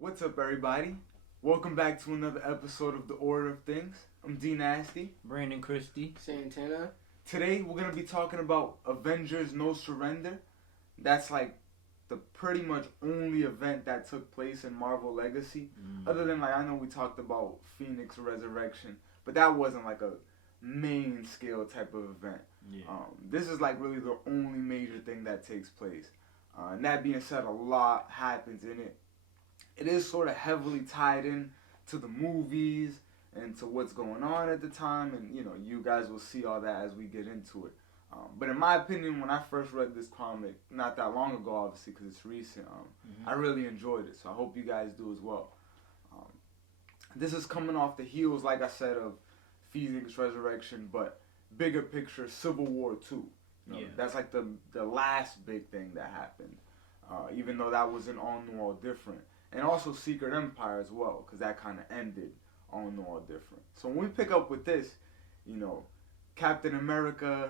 What's up, everybody? Welcome back to another episode of The Order of Things. I'm D Nasty. Brandon Christie. Santana. Today, we're going to be talking about Avengers No Surrender. That's like the pretty much only event that took place in Marvel Legacy. Other than, I know we talked about Phoenix Resurrection, but that wasn't like a main scale type of event. Yeah. This is like really the only major thing that takes place. And that being said, a lot happens in it. It is sort of heavily tied in to the movies and to what's going on at the time, and you guys will see all that as we get into it. But in my opinion, when I first read this comic, not that long ago, obviously, because it's recent, I really enjoyed it. So I hope you guys do as well. This is coming off the heels, like I said, of Phoenix Resurrection, but bigger picture, Civil War 2. That's like the last big thing that happened, even though that was an all new, all different. And also Secret Empire as well, because that kind of ended all new, all different. So when we pick up with this, Captain America,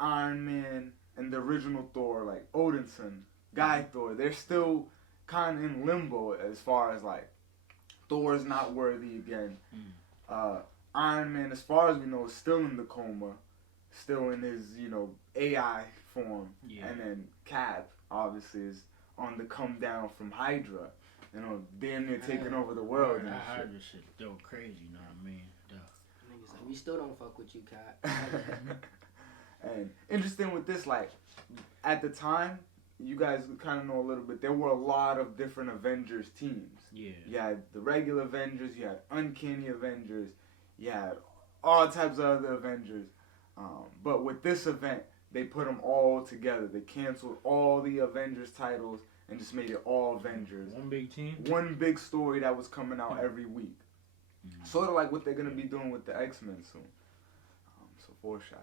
Iron Man, and the original Thor, like Odinson, Guy Thor, they're still kind of in limbo as far as like Thor is not worthy again. Iron Man, as far as we know, is still in the coma, still in his AI form, and then Cap obviously is on the come down from Hydra. Damn near taking over the world. That Hydra shit still crazy, you know what I mean? Niggas like, we still don't fuck with you, Cat. And interesting with this, like, at the time, you guys kind of know a little bit, there were a lot of different Avengers teams. Yeah. You had the regular Avengers, you had Uncanny Avengers, you had all types of other Avengers. But with this event, they put them all together. They canceled all the Avengers titles and just made it all Avengers. One big team? One big story that was coming out every week. Sort of like what they're going to be doing with the X-Men soon. So foreshadow.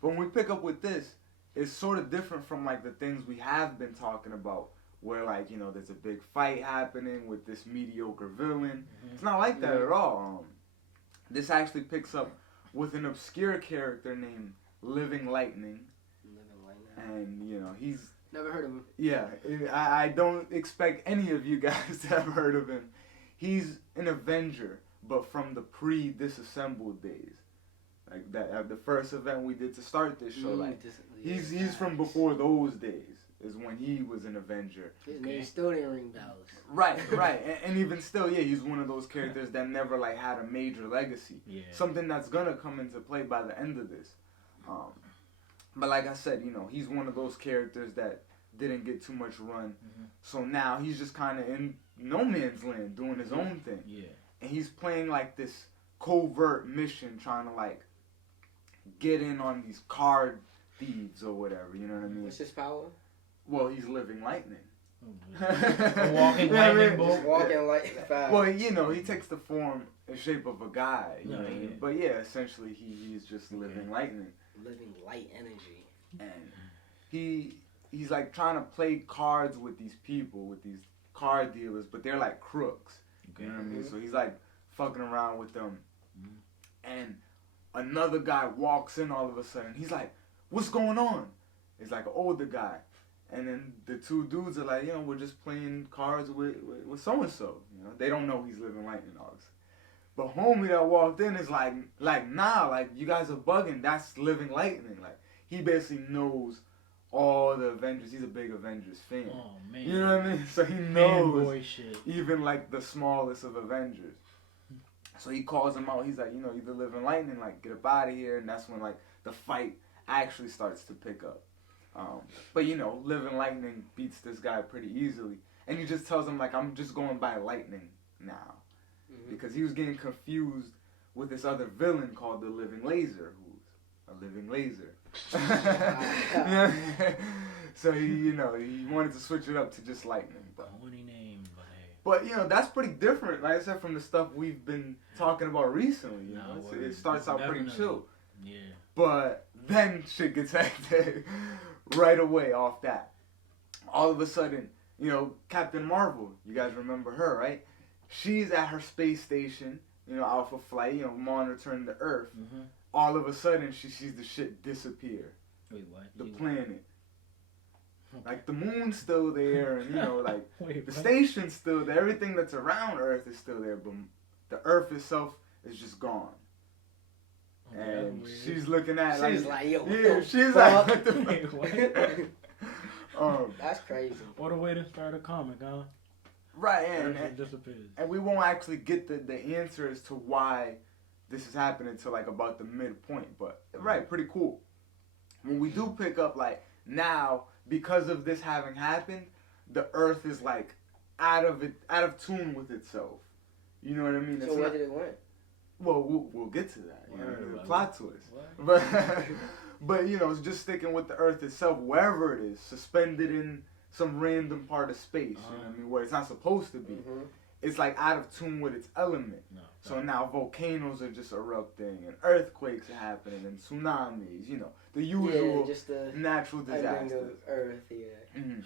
But when we pick up with this, it's sort of different from like the things we have been talking about, where like, there's a big fight happening with this mediocre villain. It's not like that at all. This actually picks up with an obscure character named Living Lightning. And, he's... Never heard of him. Yeah, I don't expect any of you guys to have heard of him. He's an Avenger, but from the pre-disassembled days. Like that, the first event we did to start this show. He's from before those days. Is when he was an Avenger. His name still didn't ring bells. Right. And even still, he's one of those characters that never like had a major legacy. Yeah. Something that's gonna come into play by the end of this. But like I said, he's one of those characters that didn't get too much run. So now he's just kind of in no man's land doing his own thing. Yeah. And he's playing like this covert mission trying to like get in on these card thieves or whatever, you know what I mean? What's his power? Well, he's living lightning. A walking lightning bolt. Walking like fast. Well, he takes the form and shape of a guy. Yeah. But yeah, essentially he's just living lightning. Living light energy. And he's like trying to play cards with these people, with these card dealers, but they're like crooks. You know what I mean? So he's like fucking around with them. And another guy walks in all of a sudden. He's like, "What's going on?" It's like an older guy. And then the two dudes are like, we're just playing cards with so-and-so. They don't know he's living lightning, obviously. But homie that walked in is like, nah, like, you guys are bugging. That's living lightning. Like, he basically knows all the Avengers. He's a big Avengers fan. Oh, man. You know what I mean? So he knows Fanboy shit. even, like, the smallest of Avengers. So he calls him out. He's like, you're living lightning. Like, get up out of here. And that's when, like, the fight actually starts to pick up. But Living Lightning beats this guy pretty easily, and he just tells him like, I'm just going by Lightning now, because he was getting confused with this other villain called the Living Laser, who's a living laser. So he wanted to switch it up to just Lightning. Corny name, but hey. But that's pretty different, like I said, from the stuff we've been talking about recently. It starts out pretty chill. Yeah. But then shit gets hectic right away off that. All of a sudden, Captain Marvel, you guys remember her, right? She's at her space station, Alpha Flight, monitoring the Earth. All of a sudden, she sees the shit disappear. Wait, what? The planet. Like the moon's still there, and like Wait, the what? station's still there. Everything that's around Earth is still there, but the Earth itself is just gone. Oh, that's And weird. she's looking at She's like, yo, what yeah, the she's fuck? like, what the Wait, fuck? what? That's crazy. What a way to start a comic, huh? Right, Earth and disappears. we won't actually get the answer as to why this is happening until like about the midpoint. But right, pretty cool. When we do pick up like now, because of this having happened, the Earth is like out of tune with itself. You know what I mean? So It's where not- did it went? well, we'll get to that. You know, Word, the like, plot twist. What? But it's just sticking with the Earth itself, wherever it is, suspended in some random part of space. You know what I mean? Where it's not supposed to be. Mm-hmm. It's like out of tune with its element. No. So now volcanoes are just erupting, and earthquakes are happening, and tsunamis. The usual Yeah, just the natural ending disasters. of Earth, yeah. Mhm.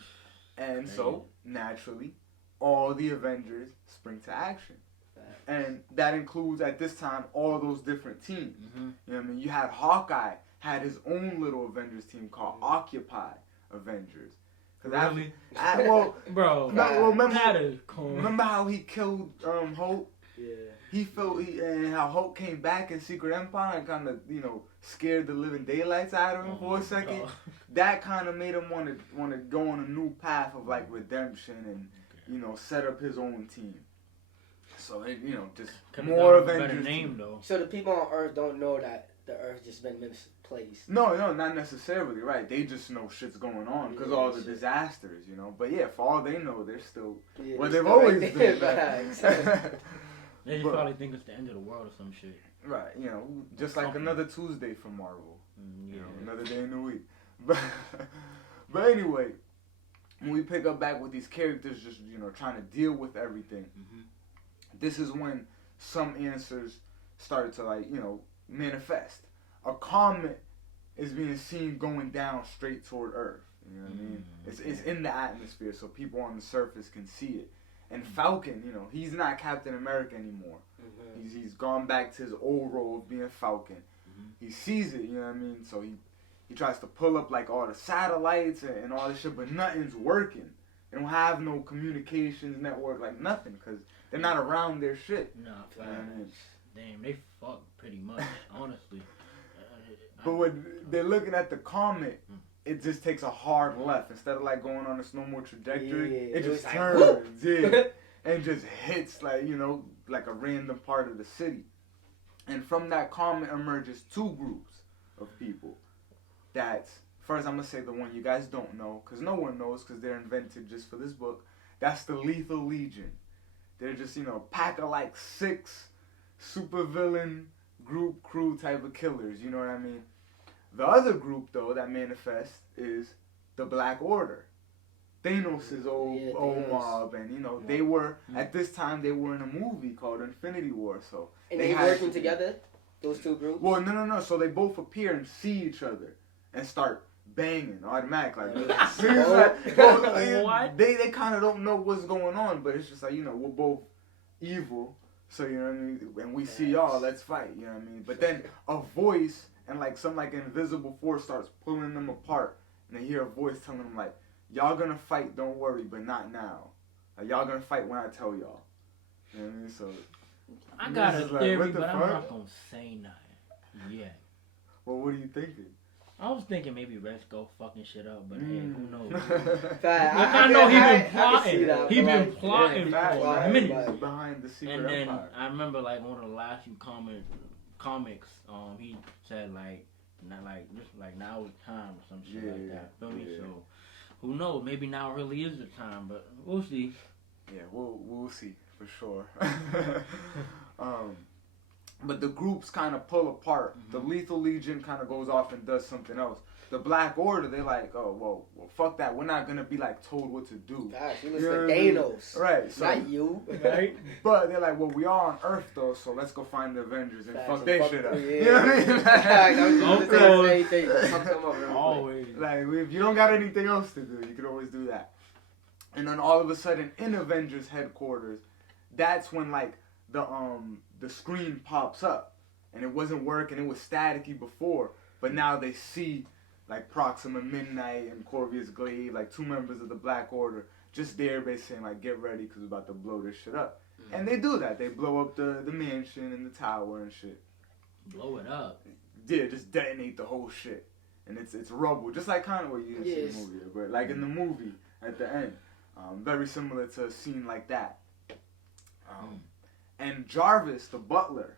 And so naturally, all the Avengers spring to action. And that includes, at this time, all those different teams. Mm-hmm. You know what I mean? You had Hawkeye had his own little Avengers team called Occupy Avengers. Really? Well, Bro, remember, that is cool. remember how he killed Hulk? Yeah. And how Hulk came back in Secret Empire and kind of, scared the living daylights out of him for a second. Oh. That kind of made him want to go on a new path of like redemption and, set up his own team. So just Could've more done a better Avengers. name team. though. So the people on Earth don't know that the Earth just been misplaced. No, not necessarily, right? They just know shit's going on because all the disasters, But yeah, for all they know, they're still Yeah, well. they They've still always right been. there. Right. They just But- probably think it's the end of the world or some shit. Right, just like Something. another Tuesday for Marvel. Yeah. Another day in the week. But anyway, when we pick up back with these characters just, trying to deal with everything, Mm-hmm. this is when some answers started to, like, manifest. A comet is being seen going down straight toward Earth. You know what I mean? It's in the atmosphere, so people on the surface can see it. And Falcon, he's not Captain America anymore. Mm-hmm. He's gone back to his old role of being Falcon. He sees it, you know what I mean? So he tries to pull up like all the satellites and all this shit, but nothing's working. They don't have no communications network, like nothing, because they're not around their shit. Nah, You know what I mean? damn, they fucked pretty much, honestly. But when they're looking at the comet, it just takes a hard left. Instead of like going on its normal trajectory, Yeah, it it was just like, turns, yeah, and just hits like, like a random part of the city. And from that comet emerges two groups of people. That's, first I'm going to say the one you guys don't know, because no one knows, because they're invented just for this book. That's the Lethal Legion. They're just, pack of like 6 supervillain group crew type of killers, you know what I mean? The other group, though, that manifests is the Black Order. Thanos' old Thanos. mob, and, they were, at this time, they were in a movie called Infinity War, so. And they had working to- together? Those two groups? Well, no. So they both appear and see each other and start banging automatically. Like, as soon as What? They kind of don't know what's going on, but it's just like, we're both evil. So, you know what I mean? And we see y'all, let's fight, you know what I mean? But then a voice and like some like invisible force starts pulling them apart. And they hear a voice telling them like, y'all gonna fight, don't worry, but not now. Like, y'all gonna fight when I tell y'all. You know what I mean? So, I got this a is like, theory, what the but I'm fuck? not gonna say nothing. Yeah. well, what are you thinking? I was thinking maybe Rex go fucking shit up, but hey, who knows? Fact, Like, I know he been can see plotting. that, He but, been like, plotting Yeah, for fact, a minute. like- behind the secret And then empire. I remember like one of the last few comics, he said like not like just like now is time or some shit like that. Feel me? yeah. So who knows? Maybe now really is the time, but we'll see. Yeah, we'll see for sure. But the groups kind of pull apart. The Lethal Legion kind of goes off and does something else. The Black Order, they're like, oh, well, fuck that. We're not gonna be like told what to do. Facts, we You listen know to what I mean? Thanos. Right. So, Not you. Right? but they're like, well, we are on Earth though, so let's go find the Avengers and Facts, fuck and their fuck shit up. them, You know what I mean? Facts, I was just Of gonna say the same thing. Fuck them up real quick. Always. Like, if you don't got anything else to do, you can always do that. And then all of a sudden, in Avengers headquarters, that's when like the screen pops up, and it wasn't working. It was staticky before, but now they see like Proxima Midnight and Corvus Glaive, like 2 members of the Black Order, just there basically saying like, get ready because we're about to blow this shit up. And they do that. They blow up the mansion and the tower and shit. Blow it up. Yeah, just detonate the whole shit. And it's rubble, just like kind of what you didn't see in the movie. But like in the movie, at the end, very similar to a scene like that. And Jarvis, the butler,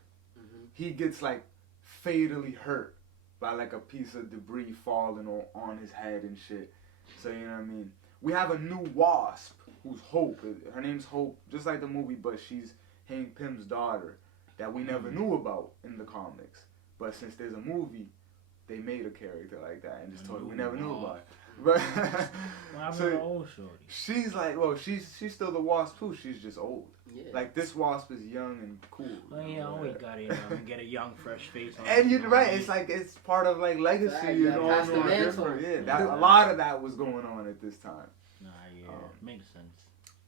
he gets like fatally hurt by like a piece of debris falling on his head and shit. So you know what I mean? We have a new Wasp who's Hope. Her name's Hope, just like the movie, but she's Hank Pym's daughter that we never knew about in the comics. But since there's a movie, they made a character like that and just told her we never knew about it. But so old shorty. She's like, well, she's still the Wasp too. She's just old. Yeah. Like this Wasp is young and cool. Well, yeah, always gotta get a young, fresh face on. And you're right. It's like it's part of like legacy. Right, You yeah, know, pass the mantle. a lot of that was going on at this time. Nah, yeah, makes sense.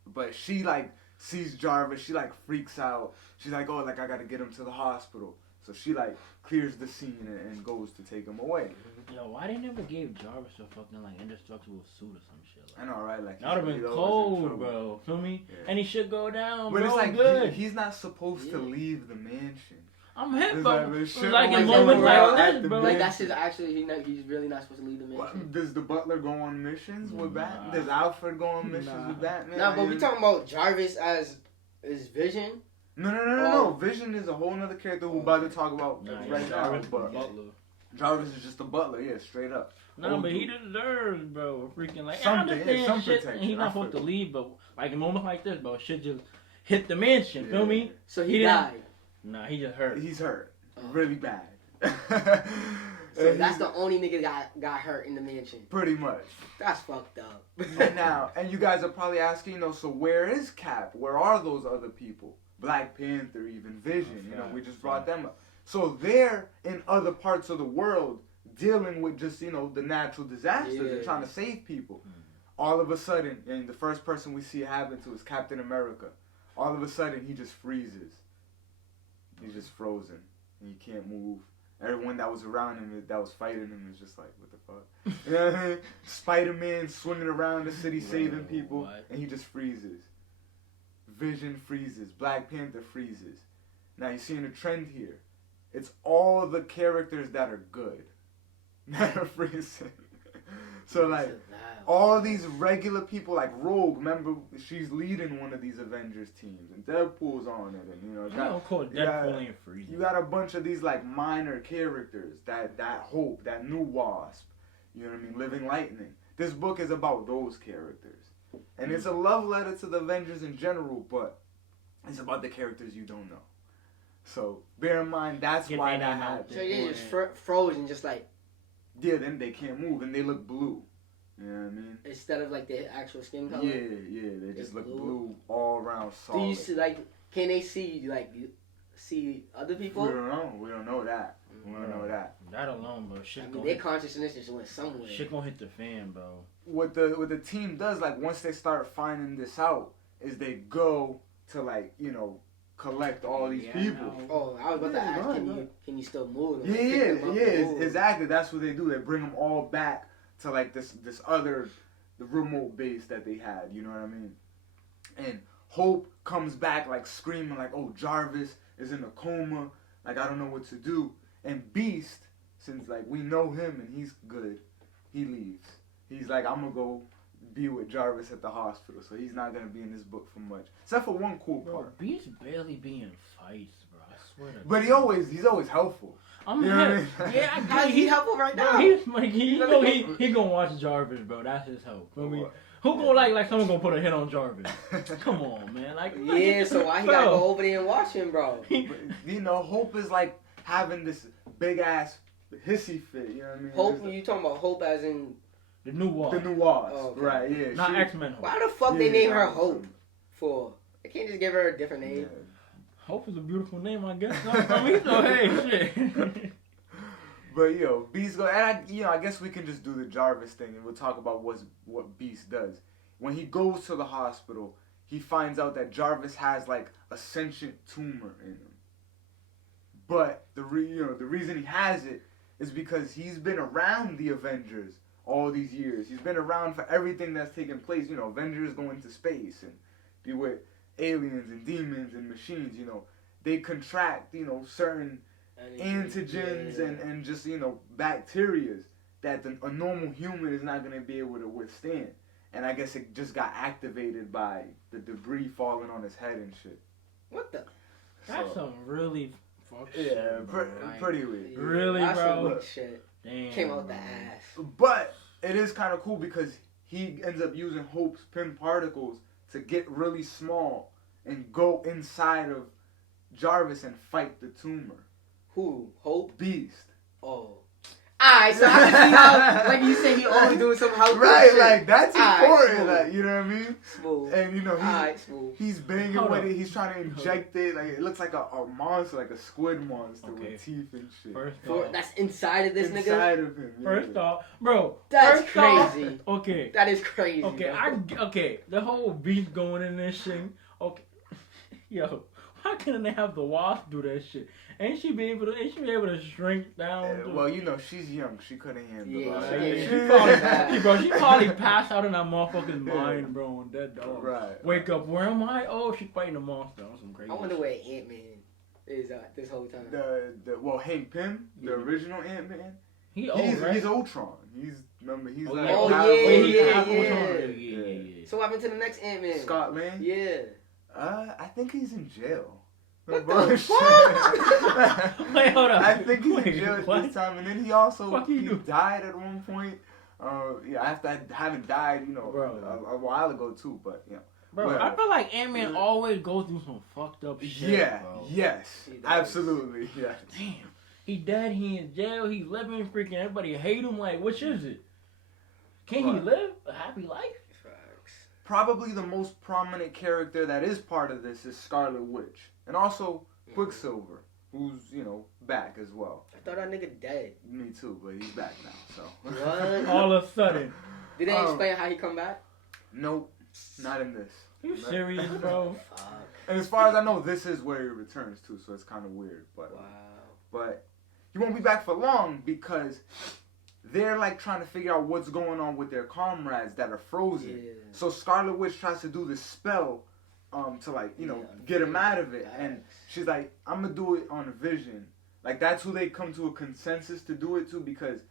But she like sees Jarvis. She like freaks out. She's like, oh, like I gotta get him to the hospital. So she like clears the scene and goes to take him away. Yo, why they never gave Jarvis a fucking like indestructible suit or some shit? Like, I know, right? Like that would've been cold, bro. Feel me? Yeah. And he should go down, but bro. It's like good. He's not supposed to leave the mansion. I'm hip, bro. Like in moments like this, bro. Like that's his actually. He's really not supposed to leave the mansion. What, does the butler go on missions with Batman? Does Alfred go on missions with Batman? Nah, but we talking about Jarvis as Vision. No. Vision is a whole nother character we're about to talk about right now. But Jarvis is just a butler, yeah, straight up. No, but he deserves, bro, freaking like something, some shit. And he's not supposed to leave, but like in moments like this, bro, shit just hit the mansion. Feel me? So he died. Nah, he just hurt. He's hurt, really bad. So that's the only nigga that got hurt in the mansion. Pretty much. That's fucked up. and you guys are probably asking, so where is Cap? Where are those other people? Black Panther, even Vision, we just brought them up. So they're in other parts of the world dealing with just, the natural disasters. Yeah. They're trying to save people. All of a sudden, and the first person we see it happen to is Captain America. All of a sudden, he just freezes. He's just frozen. And he can't move. Everyone that was around him, that was fighting him, is just like, what the fuck? You know what I mean? Spider-Man swinging around the city saving people, and he just freezes. Vision freezes. Black Panther freezes. Now you're seeing a trend here. It's all the characters that are good that are freezing. So like all these regular people like Rogue, remember she's leading one of these Avengers teams, and Deadpool's on it, and Deadpool ain't freezing. You got a bunch of these like minor characters that Hope, that new Wasp, you know what I mean, Living Lightning. This book is about those characters. And it's a love letter to the Avengers in general, but it's about the characters you don't know. So bear in mind that's why that happened. So they're just frozen, just like. Yeah, then they can't move and they look blue. You know what I mean? Instead of like the actual skin color. Yeah, they just look blue all around. Solid. Do you see Can they see other people? We don't know. We don't know that. We don't know that. That alone, bro. Shit their consciousness just went somewhere. Shit gonna hit the fan, bro. What the team does, like once they start finding this out, is they go to collect all these people. Oh, I was about to ask, can you still move them? Yeah, exactly. That's what they do. They bring them all back to like the remote base that they had. You know what I mean? And Hope comes back like screaming like, "Oh, Jarvis is in a coma. Like I don't know what to do." And Beast, since like we know him and he's good, he leaves. He's like, I'm gonna go be with Jarvis at the hospital, so he's not gonna be in this book for much, except for one cool part. Beast barely be in fights, bro. I swear to God. But he's always helpful. Yeah, I got he's helpful right now. Bro, he gonna watch Jarvis, bro. That's his help. I mean, who gonna like someone gonna put a hit on Jarvis? Come on, man. So why he gotta go over there and watch him, bro? But, Hope is like having this big ass hissy fit. You know what I mean? Hope, you talking about Hope as in the new Wasp? The new Wasp, okay. Right? Yeah. Not X-Men Hope. Why the fuck they name her Hope for? They can't just give her a different name. Yeah. Hope is a beautiful name, I guess. I mean, so hey, shit. But Beast go, and I guess we can just do the Jarvis thing, and we'll talk about what Beast does. When he goes to the hospital, he finds out that Jarvis has like a sentient tumor in him. But the reason he has it is because he's been around the Avengers all these years. He's been around for everything that's taken place. You know, Avengers going to space and be with aliens and demons and machines. You know, they contract, you know, certain antigens and just, you know, bacterias that a normal human is not going to be able to withstand. And I guess it just got activated by the debris falling on his head and shit. What the? That's some really fucked shit. Yeah, pretty weird. Really, that's bro? some weird shit. Damn, Came out bro. the ass. But it is kind of cool because he ends up using Hope's Pym particles to get really small and go inside of Jarvis and fight the tumor. Who? Hope? Beast. Oh. Alright, so I can see how, like you say, he always doing some healthy Right, shit. like that's important. Smooth. Like, you know what I mean? Smooth. And you know, Smooth. he's banging Hold with up. it. He's trying to inject it. Like it looks like a monster, like a squid monster Okay. with teeth and shit. First off, That's inside of this nigga? Inside of him. Yeah. first off, bro. That's first off- crazy. okay. That is crazy. Okay, bro. the whole beast going in this shit. Okay, yo, why couldn't they have the wasp do that shit? Ain't she be able to shrink down? To, Well, you know, she's young. She couldn't handle Yeah, it. she she probably passed out in that motherfucker's mind, bro, and dead dog. Right. Wake up, where am I? Oh, she's fighting a monster. That's some crazy I wonder shit. where Ant-Man is this whole time. Well, Hank Pym, the original Ant-Man, He old, right? he's Ultron. He's Oh, like yeah. Oh, half- yeah. Yeah. So what happened to the next Ant-Man? Scott Lang. Yeah. I think he's in jail. What the Bullshit. fuck? Wait, hold up. I think he's in Wait, jail at what? this time, and then he also Fuck you he do? died at one point. Yeah, after having died, you know, Bro. a while ago too. But you know, Bro, whatever. I feel like Ant-Man always goes through some fucked up shit, Yeah, bro. yes, He does. absolutely, yes. Damn. He dead, he in jail, he living, freaking everybody hate him. Like, which is it? Can he Right. live a happy life? Facts. Probably the most prominent character that is part of this is Scarlet Witch, and also Quicksilver, who's, you know, back as well. I thought that nigga dead. Me too, but he's back now. So. What? All of a sudden. Did they explain how he come back? Nope, not in this. You serious, bro? Fuck. And as far as I know, this is where he returns to, so it's kind of weird. But Wow. but he won't be back for long because they're like trying to figure out what's going on with their comrades that are frozen. Yeah. So Scarlet Witch tries to do this spell, to like, you know, get him out of it, and she's like, I'm gonna do it on Vision. Like that's who they come to a consensus to do it to because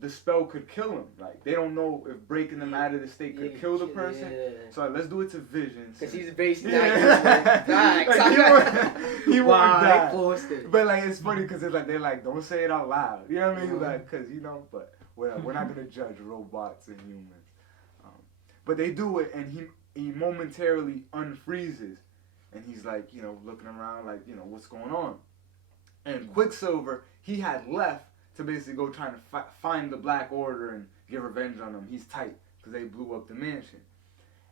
the spell could kill him. Like they don't know if breaking them out of the state could kill the person. Yeah. So like, let's do it to Vision. Because he's based on Yeah. facts. Like, he won't Wow, die. they forced it. But like it's funny because it's like they're like, don't say it out loud. You know what I mean? Mhm. Like because you know, but we're not gonna judge robots and humans. But they do it, and he momentarily unfreezes, and he's like, you know, looking around like, you know, what's going on? And Quicksilver, he had left to basically go trying to find the Black Order and get revenge on them. He's tight because they blew up the mansion,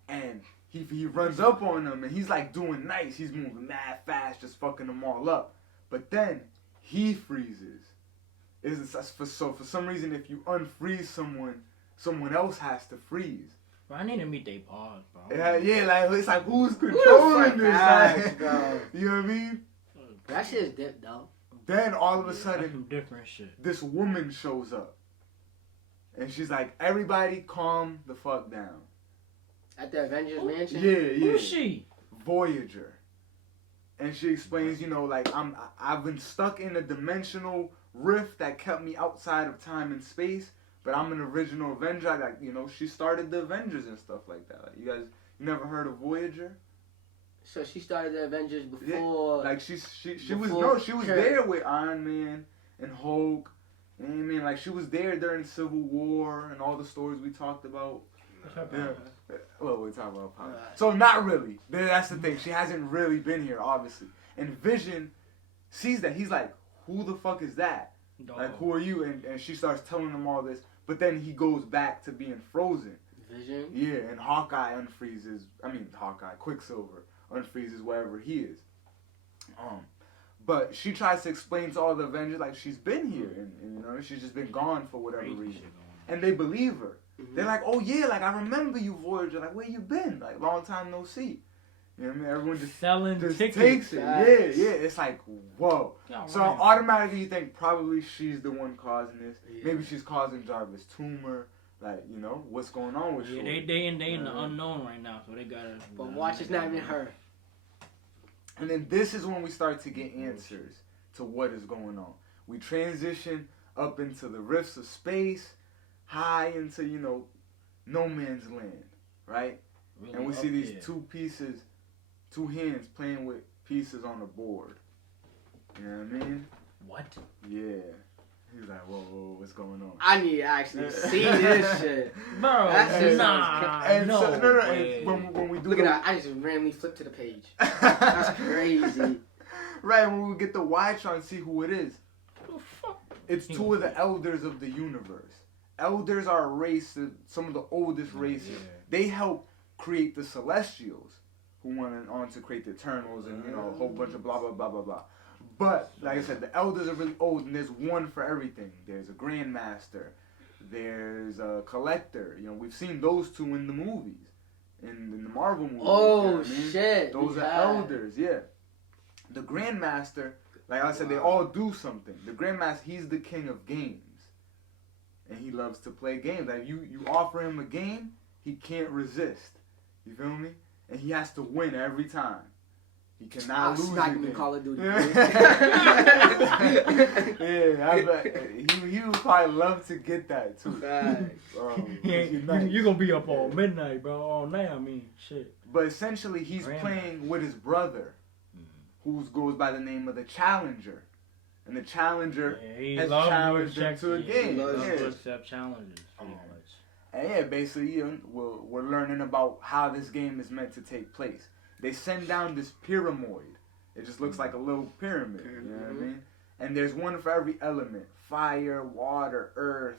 and he runs up on them, and he's like doing nice. He's moving mad fast, just fucking them all up. But then he freezes. For some reason, if you unfreeze someone else has to freeze. Bro, I need to meet they paws, bro. Yeah, like it's like who's Who the controlling fuck this? asked, Like, bro? you know what I mean? That shit is dip, though. Then all of a That's sudden, some different shit. this woman shows up, and she's like, "Everybody, calm the fuck down." At the Avengers mansion? Yeah. Who's she? Voyager. And she explains, you know, like I've been stuck in a dimensional rift that kept me outside of time and space, but I'm an original Avenger. Like, you know, she started the Avengers and stuff like that. Like, you never heard of Voyager? So she started the Avengers before. Like she was before she was Kurt. there with Iron Man and Hulk. You know what I mean? Like she was there during Civil War and all the stories we talked about. Yeah. Well, we're talking about power. So not really. That's the thing. She hasn't really been here, obviously. And Vision sees that. He's like, who the fuck is that? Dog. Like, who are you? And she starts telling him all this. But then he goes back to being frozen. Vision? Yeah, and Quicksilver unfreezes wherever he is. But she tries to explain to all the Avengers, like, she's been here. And you know, she's just been gone for whatever Crazy reason. shit going on. And they believe her. Mhm. They're like, oh yeah, like I remember you, Voyager. Like, where you been? Like, long time no see. You know what I mean? Everyone just selling just tickets. takes it. Facts. Yeah. It's like, whoa. Y'all So right. automatically you think probably she's the one causing this. Yeah. Maybe she's causing Jarvis' tumor. Like, you know, what's going on with Yeah, Shorty? they in the unknown right now, so they gotta. But watch, it's not even her. And then this is when we start to get answers to what is going on. We transition up into the rifts of space, high into, you know, no man's land, right? Really And we up see these there. two hands playing with pieces on the board. You know what I mean? What? Yeah. He's like, whoa, what's going on? I need to actually see this shit. Bro, That shit nah, And no, so, no, way. when we do Look at that. I just randomly flipped to the page. That's crazy. Right, when we get the Wytron and see who it is. The fuck? It's two of the elders of the universe. Elders are a race, some of the oldest races. Yeah. They help create the Celestials, who went on to create the Eternals and, you know, a whole bunch of blah, blah, blah, blah, blah. But, like I said, the elders are really old, and there's one for everything. There's a Grandmaster. There's a Collector. You know, we've seen those two in the movies. In the Marvel movies. Oh, you know what I mean? shit. Those we are had- elders, yeah. The Grandmaster, like I said, they all do something. The Grandmaster, he's the king of games. And he loves to play games. Like, you offer him a game, he can't resist. You feel me? And he has to win every time. He I'll cannot lose smack him in again. Call of Duty. Yeah, I bet he would probably love to get that too. Facts. You gonna be up all midnight, bro, all night. I mean, shit. But essentially, he's playing with his brother, who goes by the name of the Challenger, and the Challenger has challenged him to a game. He loves Yeah. to accept challenges, pretty much. And yeah, basically, you know, we're learning about how this game is meant to take place. They send down this pyramid. It just looks like a little pyramid. You know what I mean? And there's one for every element: fire, water, earth.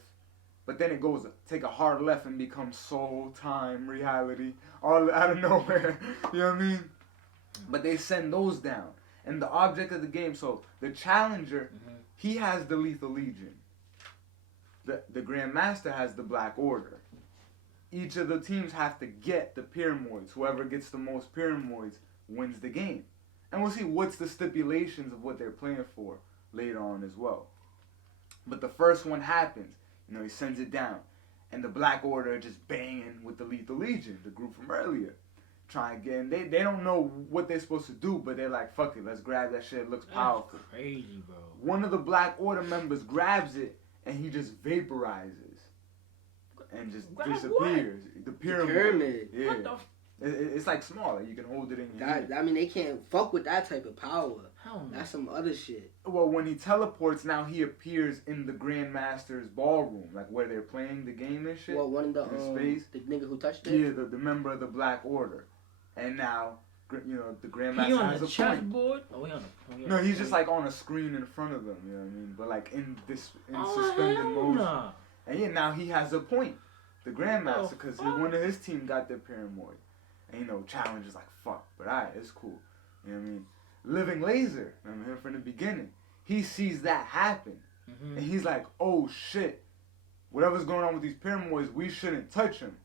But then it goes take a hard left and becomes soul, time, reality, all out of nowhere. You know what I mean? But they send those down. And the object of the game, so the Challenger, he has the Lethal Legion. The Grandmaster has the Black Order. Each of the teams have to get the pyramids. Whoever gets the most pyramids wins the game. And we'll see what's the stipulations of what they're playing for later on as well. But the first one happens. You know, he sends it down. And the Black Order are just banging with the Lethal Legion, the group from earlier. Trying to get in. They don't know what they're supposed to do, but they're like, fuck it, let's grab that shit. It looks powerful. That's crazy, bro. One of the Black Order members grabs it, and he just vaporizes. And just Grab disappears. The pyramid. Pyramid. Yeah. What the It's like smaller. You can hold it in your hand. I mean, they can't fuck with that type of power. hell no. That's some other shit. Well, when he teleports, now he appears in the Grandmaster's ballroom, like where they're playing the game and shit. Well, one of the in space. the nigga who touched it. Yeah, the member of the Black Order. And now, you know, the He Grandmaster on has the a point. chessboard? Oh, he on the No, he's just like on a screen in front of them, you know what I mean? But like in suspended hell motion. nah. And yeah, now he has a point. The Grandmaster, Oh, because fuck. one of his team got their pyramid. And you know, Challenge is like, fuck, but alright, it's cool. You know what I mean? Living Laser, I'm here from the beginning. He sees that happen. Mm-hmm. And he's like, oh shit, whatever's going on with these pyramids, we shouldn't touch them.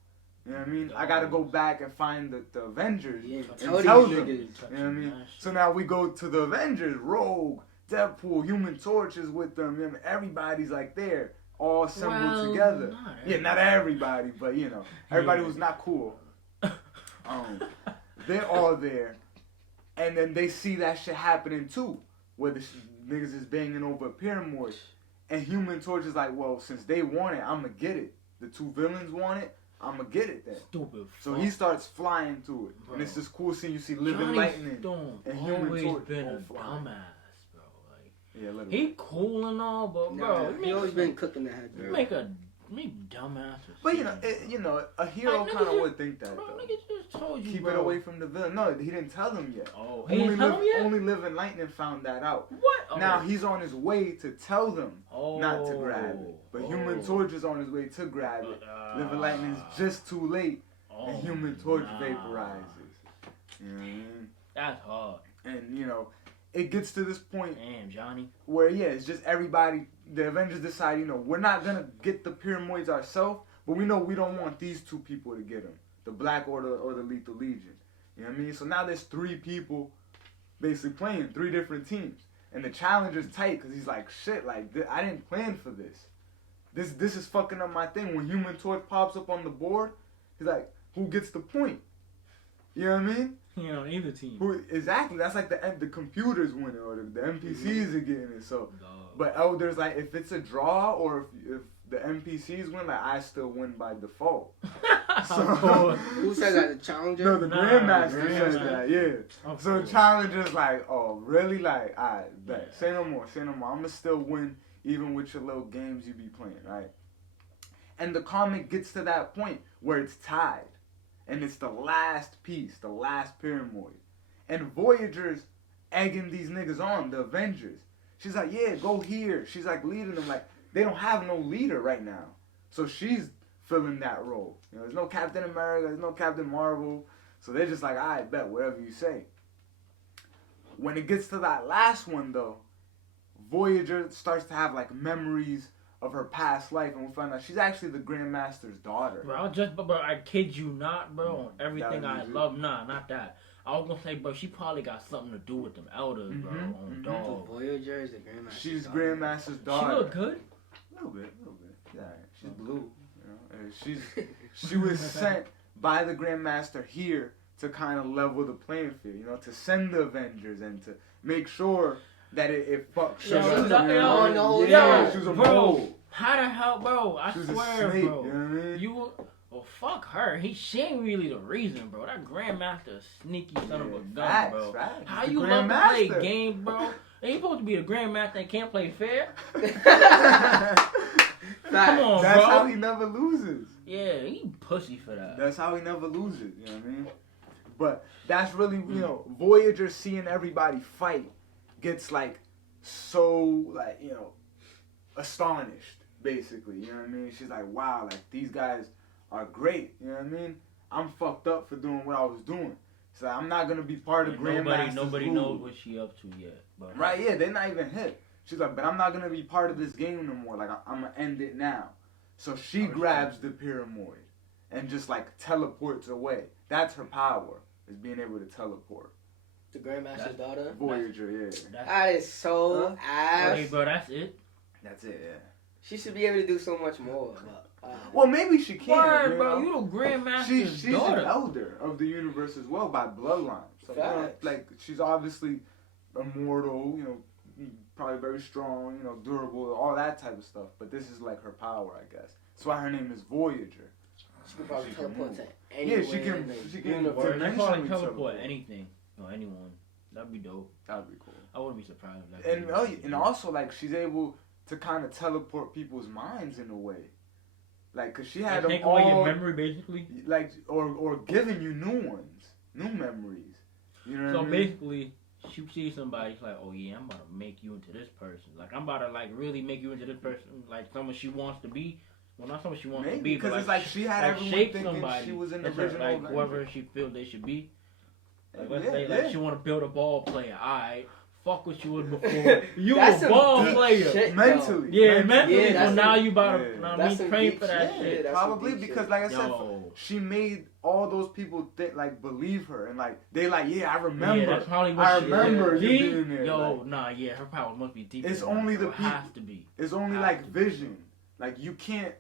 You know what I mean? I gotta go back and find the Avengers Yeah, and tell tell these them. niggas. You know what I mean? So now we go to the Avengers, Rogue, Deadpool, Human Torch is with them. You know, everybody's like there, all assembled together. Yeah, not everybody, but you know, everybody Yeah. who's not cool. They're all there. And then they see that shit happening too, where the niggas is banging over a pyramid. And Human Torch is like, well, since they want it, I'm gonna get it. The two villains want it, I'm gonna get it then. Stupid. So he starts flying to it. Bro. And it's this cool scene you see Living Johnny Lightning. Stone and Human always Torch been a both flying. dumbass, bro. Like Yeah, literally. he cool and all, but bro, Nah, he always been cooking the head. you make dumbass. But you know, a hero Like, kind of niggas would think that Bro, though. nigga just told you, Keep bro. it away from the villain. No, he didn't tell them yet. Oh, he didn't tell him yet? Only Living Lightning found that out. What? Oh. Now he's on his way to tell them not to grab it. But Oh. Human Torch is on his way to grab it. Living Lightning's just too late, and Human Torch vaporizes. You know what I mean? That's hard. And you know, it gets to this point Damn, Johnny. where it's just everybody. The Avengers decide, you know, we're not gonna get the pyramids ourselves, but we know we don't want these two people to get them, the Black Order or the Lethal Legion. You know what I mean? So now there's 3 people basically playing 3 different teams. And the challenge is tight because he's like, shit, like, I didn't plan for this. This is fucking up my thing. When Human Torch pops up on the board, he's like, who gets the point? You know what I mean? Yeah, on either team. Exactly. That's like the computers winning or the NPCs are getting it. So, Dog. but there's like, if it's a draw or if the NPCs win, like, I still win by default. So, Who says that? The challenger? No, the Grandmaster says Grandmaster. that, yeah. Of So the course. challenger's like, oh, really? Like, alright, bet. Say no more, say no more. I'm gonna still win even with your little games you be playing, right? And the comic gets to that point where it's tied. And it's the last piece, the last Pyramoid. And Voyager's egging these niggas on, the Avengers. She's like, yeah, go here. She's like leading them. Like, they don't have no leader right now. So she's filling that role. You know, there's no Captain America, there's no Captain Marvel. So they're just like, I bet, whatever you say. When it gets to that last one, though, Voyager starts to have, like, memories of her past life, and we find out she's actually the Grandmaster's daughter. Bro, I kid you not, bro. On everything I love, nah, not that. I was gonna say, bro, she probably got something to do with them elders, bro. On dog. Voyager is the Grandmaster. She's Grandmaster's daughter. She look good. A little bit. Yeah, she's blue. You know, and she was sent by the Grandmaster here to kind of level the playing field. You know, to send the Avengers and to make sure that it fucks. Yo, her she was up. on Yeah, the whole she was a bro. mole. How the hell, bro? I She was swear, a snake, bro. you know what I mean? You, well, fuck her. She ain't really the reason, bro. That Grandmaster sneaky son of a gun, facts, bro. facts. How The you love to play Grandmaster. games, bro? Ain't supposed to be a Grandmaster and can't play fair. Come on, That's bro. how he never loses. Yeah, he pussy for that. That's how he never loses. You know what I mean? But that's really, you know, Voyager seeing everybody fight gets like so, like, you know, astonished, basically. You know what I mean? She's like, wow, like, these guys are great. You know what I mean? I'm fucked up for doing what I was doing. So I'm not going to be part of Grandmaster's Nobody rule. knows what she up to yet. But Right, yeah, they're not even hit. She's like, but I'm not going to be part of this game no more. Like, I'm going to end it now. So she grabs the Pyramoid and just, like, teleports away. That's her power, is being able to teleport. The Grandmaster's daughter? Voyager, yeah. That is so ass. Hey, bro, that's it. That's it, yeah. She should be able to do so much more. But, Well, maybe she can. Word, you bro. know? You the Grandmaster's She's daughter. an elder of the universe as well by bloodline. So, you know, Facts. like, she's obviously immortal, you know, probably very strong, you know, durable, all that type of stuff. But this is like her power, I guess. That's why her name is Voyager. she could probably She can teleport move. to anywhere. Yeah, she can- in the she can- universe. Word, they probably Dimensionally teleport teleport. anything or anyone. That'd be dope. That'd be cool. I wouldn't be surprised if that. And also, like, she's able to kind of teleport people's minds in a way. Like, because she had them take away your all, memory, basically. like, or giving you new ones, new memories. You know So what I mean? basically, she sees somebody, she's like, oh yeah, I'm about to make you into this person. Like, I'm about to, like, really make you into this person. Like, someone she wants to be. Well, not someone she wants to be, Because but it's like she had like everyone shape thinking somebody. she was an That's original like Avenger. whoever she feels they should be. Like, let's Yeah, say, yeah. like, she want to build a ball player. Alright, fuck what you was before. You That's a some ball deep player. shit, Mentally. Yeah, mentally. Yeah, so that's now some- you about yeah. to, now That's me some train deep for that shit. shit. That's Probably some deep because, shit. like I said, Yo. she made all those people think, like, believe her, and like they like, yeah, I remember. Yeah, that's probably what I she remember is. you See? being there. Yo, like, nah, yeah, her power must be deep. It's than that, only bro. the It has people- to be. it's only Has like to be. vision. Like, you can't.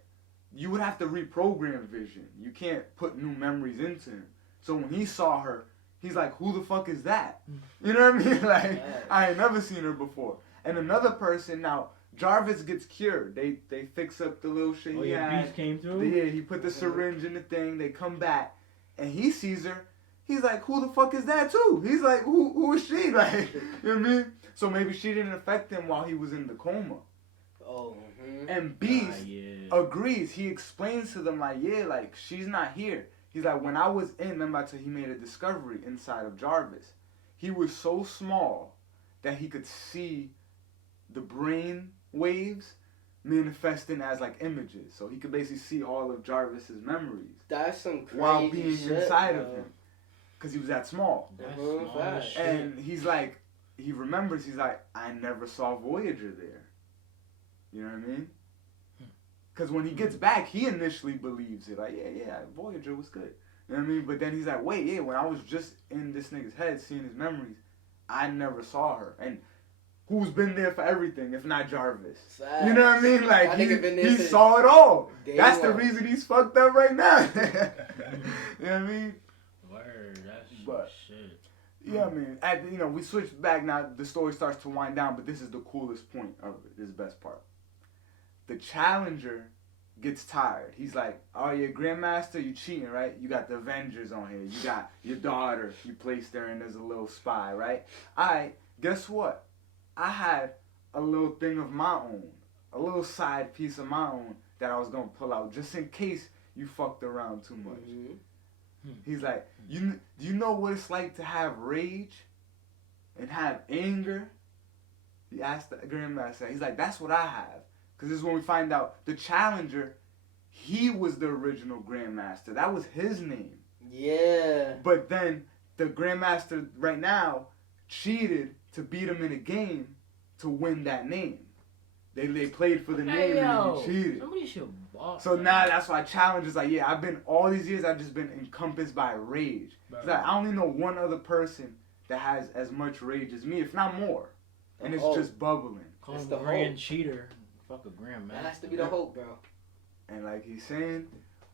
You would have to reprogram Vision. You can't put new memories into him. So when he saw her, he's like, who the fuck is that? You know what I mean? Like, Yeah. I ain't never seen her before. And another person, now, Jarvis gets cured. They fix up the little shit Oh he yeah, had. Beast came through. Yeah, he put the syringe in the thing. They come back, and he sees her. He's like, who the fuck is that too? He's like, who is she? Like, you know what I mean? So maybe she didn't affect him while he was in the coma. Oh, And Beast yeah. agrees. He explains to them like, yeah, like, she's not here. He's like, when I was in, remember I said he made a discovery inside of Jarvis. He was so small that he could see the brain waves manifesting as like images. So he could basically see all of Jarvis's memories that's some crazy while being shit, inside bro. of him. Because he was that small. That's Mhm, small as facts. shit. And he's like, he remembers, he's like, I never saw Voyager there. You know what I mean? Because when he gets back, he initially believes it. Like, yeah, Voyager was good. You know what I mean? But then he's like, wait, yeah, when I was just in this nigga's head seeing his memories, I never saw her. And who's been there for everything if not Jarvis? Facts. You know what I mean? Like, he since saw it all. day That's one. the reason he's fucked up right now. You know what I mean? Word, that's But- shit. Yeah, I mean, we switch back now. The story starts to wind down, but this is the coolest point of it. This is the best part. The Challenger gets tired. He's like, "Oh, you're Grandmaster, you cheating, right? You got the Avengers on here. You got your daughter. You placed her in as a little spy, right? All right, guess what? I had a little thing of my own, a little side piece of my own that I was gonna pull out just in case you fucked around too much." Mm-hmm. He's like, do you know what it's like to have rage and have anger? He asked the Grandmaster. He's like, that's what I have. Because this is when we find out the Challenger, he was the original Grandmaster. That was his name. Yeah. But then the Grandmaster right now cheated to beat him in a game to win that name. They played for the name and he cheated. Somebody should boss. So now that's why Challenge is like, yeah, all these years I've just been encompassed by rage. It's like, I only know one other person that has as much rage as me, if not more. And it's just bubbling. Call It's him the Grand hope. Cheater. Fuck a Grand That man. has to be the hope, bro. And like he's saying,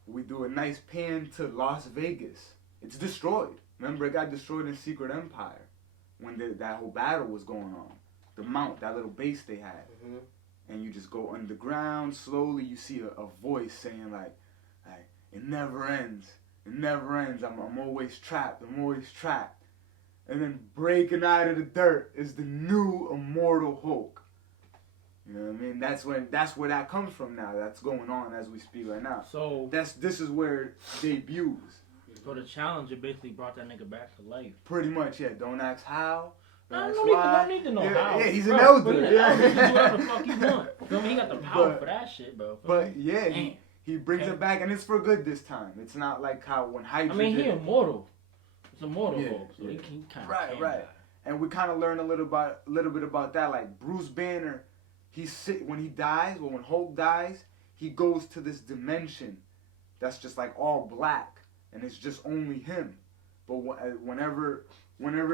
we do a nice pan to Las Vegas. It's destroyed. Remember, it got destroyed in Secret Empire when that whole battle was going on. The mount, that little base they had. Mm-hmm. And you just go underground slowly. You see a voice saying like, it never ends. It never ends. I'm always trapped. I'm always trapped. And then breaking out of the dirt is the new Immortal Hulk. You know what I mean? That's where that comes from now. That's going on as we speak right now. So This is where it debuts. so the Challenger basically brought that nigga back to life. Pretty much, yeah. Don't ask how. I That's don't need, why. don't need to know Yeah, how. yeah, he's Bro, an elder. He can do whatever the fuck he want. Feel me? He got the power But- for that shit, bro. Feel But me? yeah, Damn. he brings Okay. it back, and it's for good this time. It's not like how when Hydra I mean, did he it. immortal. It's immortal Yeah, Hulk, so yeah. he kind of Right. And we kind of learn a little bit about that. Like Bruce Banner, when he dies, or when Hulk dies, he goes to this dimension that's just like all black, and it's just only him. But whenever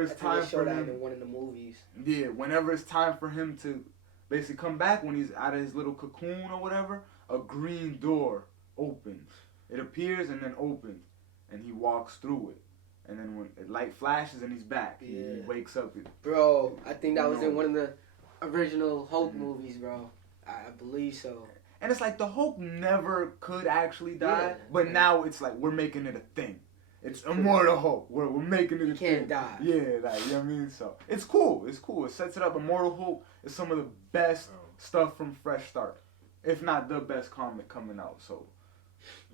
it's time They for showed that him, in one of the movies. yeah, whenever it's time for him to basically come back, when he's out of his little cocoon or whatever, a green door opens. It appears and then opens, and he walks through it. And then when light flashes and he's back, he Yeah. wakes up. Bro, I think that was No. in one of the original Hulk Mhm. movies, bro. I believe so. And it's like the Hulk never could actually die, Yeah. but now it's like we're making it a thing. It's Immortal Hulk. We're making it a He can't thing. die. Yeah, like, you know what I mean? So it's cool. It's cool. It sets it up. Immortal Hulk is some of the best stuff from Fresh Start, if not the best comic coming out. So,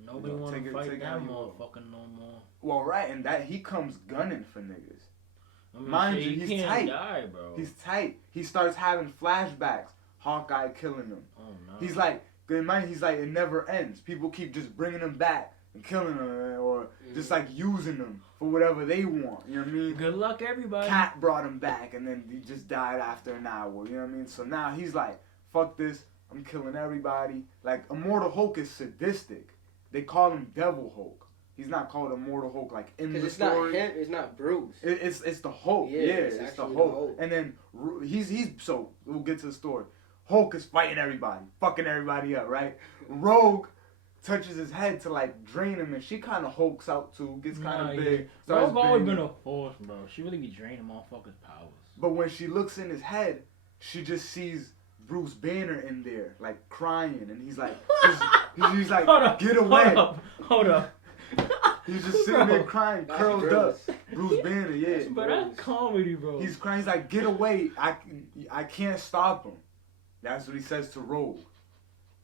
Nobody You know, want take to it- fight take it that how you will. motherfucker no more. well, right, and that he comes gunning for niggas. I mean, Mind shit, you, he he's can't tight. die, bro. He's tight. He starts having flashbacks. Hawkeye killing him. Oh no. He's like, it never ends. People keep just bringing him back and killing him, or just like using him for whatever they want. You know what I mean? Good luck, everybody. Cat brought him back, and then he just died after an hour. You know what I mean? So now he's like, fuck this. I'm killing everybody. Like, Immortal Hulk is sadistic. They call him Devil Hulk. He's not called Immortal Hulk like in the Because it's story. not him, it's not Bruce. It's the Hulk. Yeah, Yeah, it's it's the actually the Hulk. Hulk. And then he's so we'll get to the story. Hulk is fighting everybody, fucking everybody up, right? Rogue touches his head to like drain him, and she kind of hulks out too, gets kind of big. starts Rogue always banging. been a force, bro. She really be draining motherfuckers' powers. But when she looks in his head, she just sees Bruce Banner in there, like crying, and he's like, he's like, Hold up, get away. Hold up. He's just sitting there Bro. crying, That's curled Bruce. up. Bruce Banner, yeah. But that's comedy, bro. He's crying. He's like, get away. I can't stop him. That's what he says to Rogue.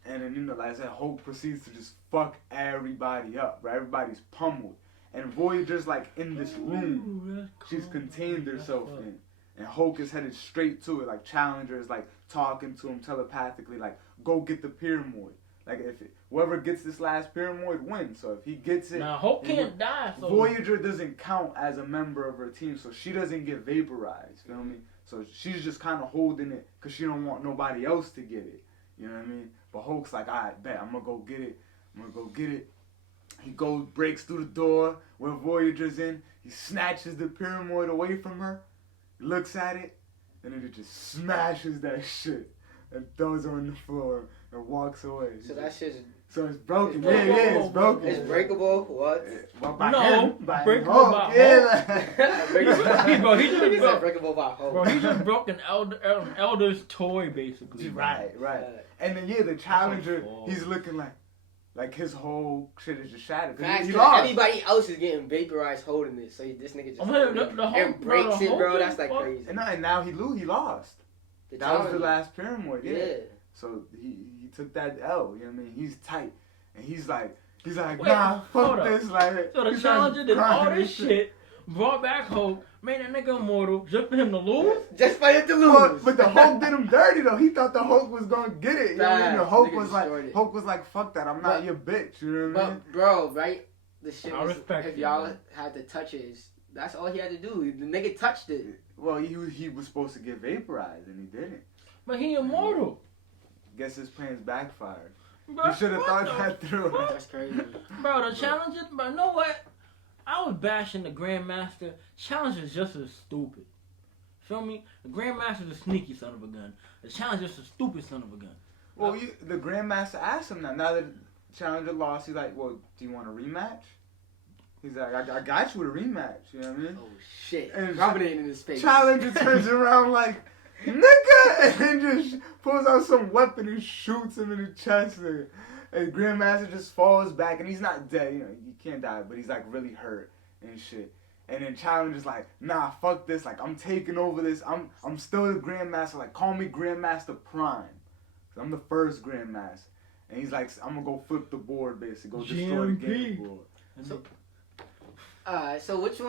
And then, like I said, Hulk proceeds to just fuck everybody up, right? Everybody's pummeled. And Voyager's like in this room Ooh, she's that's contained comedy. herself That's in. And Hulk is headed straight to it. Like, Challenger is like talking to him telepathically, like, go get the pyramid. Like, whoever gets this last pyramid wins. So if he gets it, Now Hulk he can't win. die. So Voyager doesn't count as a member of her team, so she doesn't get vaporized. Feel me? So she's just kind of holding it because she don't want nobody else to get it. You know what I mean? But Hulk's like, all right, bet I'm gonna go get it. He breaks through the door where Voyager's in. He snatches the pyramid away from her. He looks at it, and then it just smashes that shit and throws it on the floor and walks away. So that shit's... So it's broken. It's It's broken. It's breakable. What? Well, by No, him, by breakable Hulk. by Breakable. He just breakable by Hulk. Bro, he just broke an elder's toy, basically. Right. And then the Challenger, he's looking like his whole shit is just shattered. He lost. Everybody else is getting vaporized holding it, so this nigga just and breaks it, bro. That's like crazy. And now he lost. That was the last pyramid. Yeah. So he took that L. You know what I mean? He's tight, and he's like, nah, fuck this. Like, so the Challenger did all this shit, brought back Hulk, made that nigga immortal, just for him to lose. Just for him to lose. But the Hulk did him dirty though. He thought the Hulk was gonna get it. You know what I mean? The Hulk was like, fuck that. I'm not your bitch. You know what I mean? But bro, right? The shit I was, respect if it, y'all man. had to touch it, that's all he had to do. The nigga touched it. Well, he was supposed to get vaporized and he didn't. But he immortal. Guess his plans backfired. Bro, You should have thought that through. That's crazy. Bro, the Challenger, bro, you know what? I was bashing the Grandmaster. Challenger's just as stupid. Feel me? The Grandmaster's a sneaky son of a gun. The Challenger's a stupid son of a gun. Well, the Grandmaster asked him that. Now that Challenger lost, he's like, well, do you want a rematch? He's like, I got you with a rematch. You know what I mean? Oh, shit. And rubbing it in his face. Challenger turns around like, nigga! And just pulls out some weapon and shoots him in the chest. And Grandmaster just falls back. And he's not dead. You know, you can't die. But he's like really hurt and shit. And then Challenger's like, nah, fuck this. Like, I'm taking over this. I'm still the Grandmaster. Like, call me Grandmaster Prime. So I'm the first Grandmaster. And he's like, I'm going to go flip the board, basically. Go destroy the game board. So which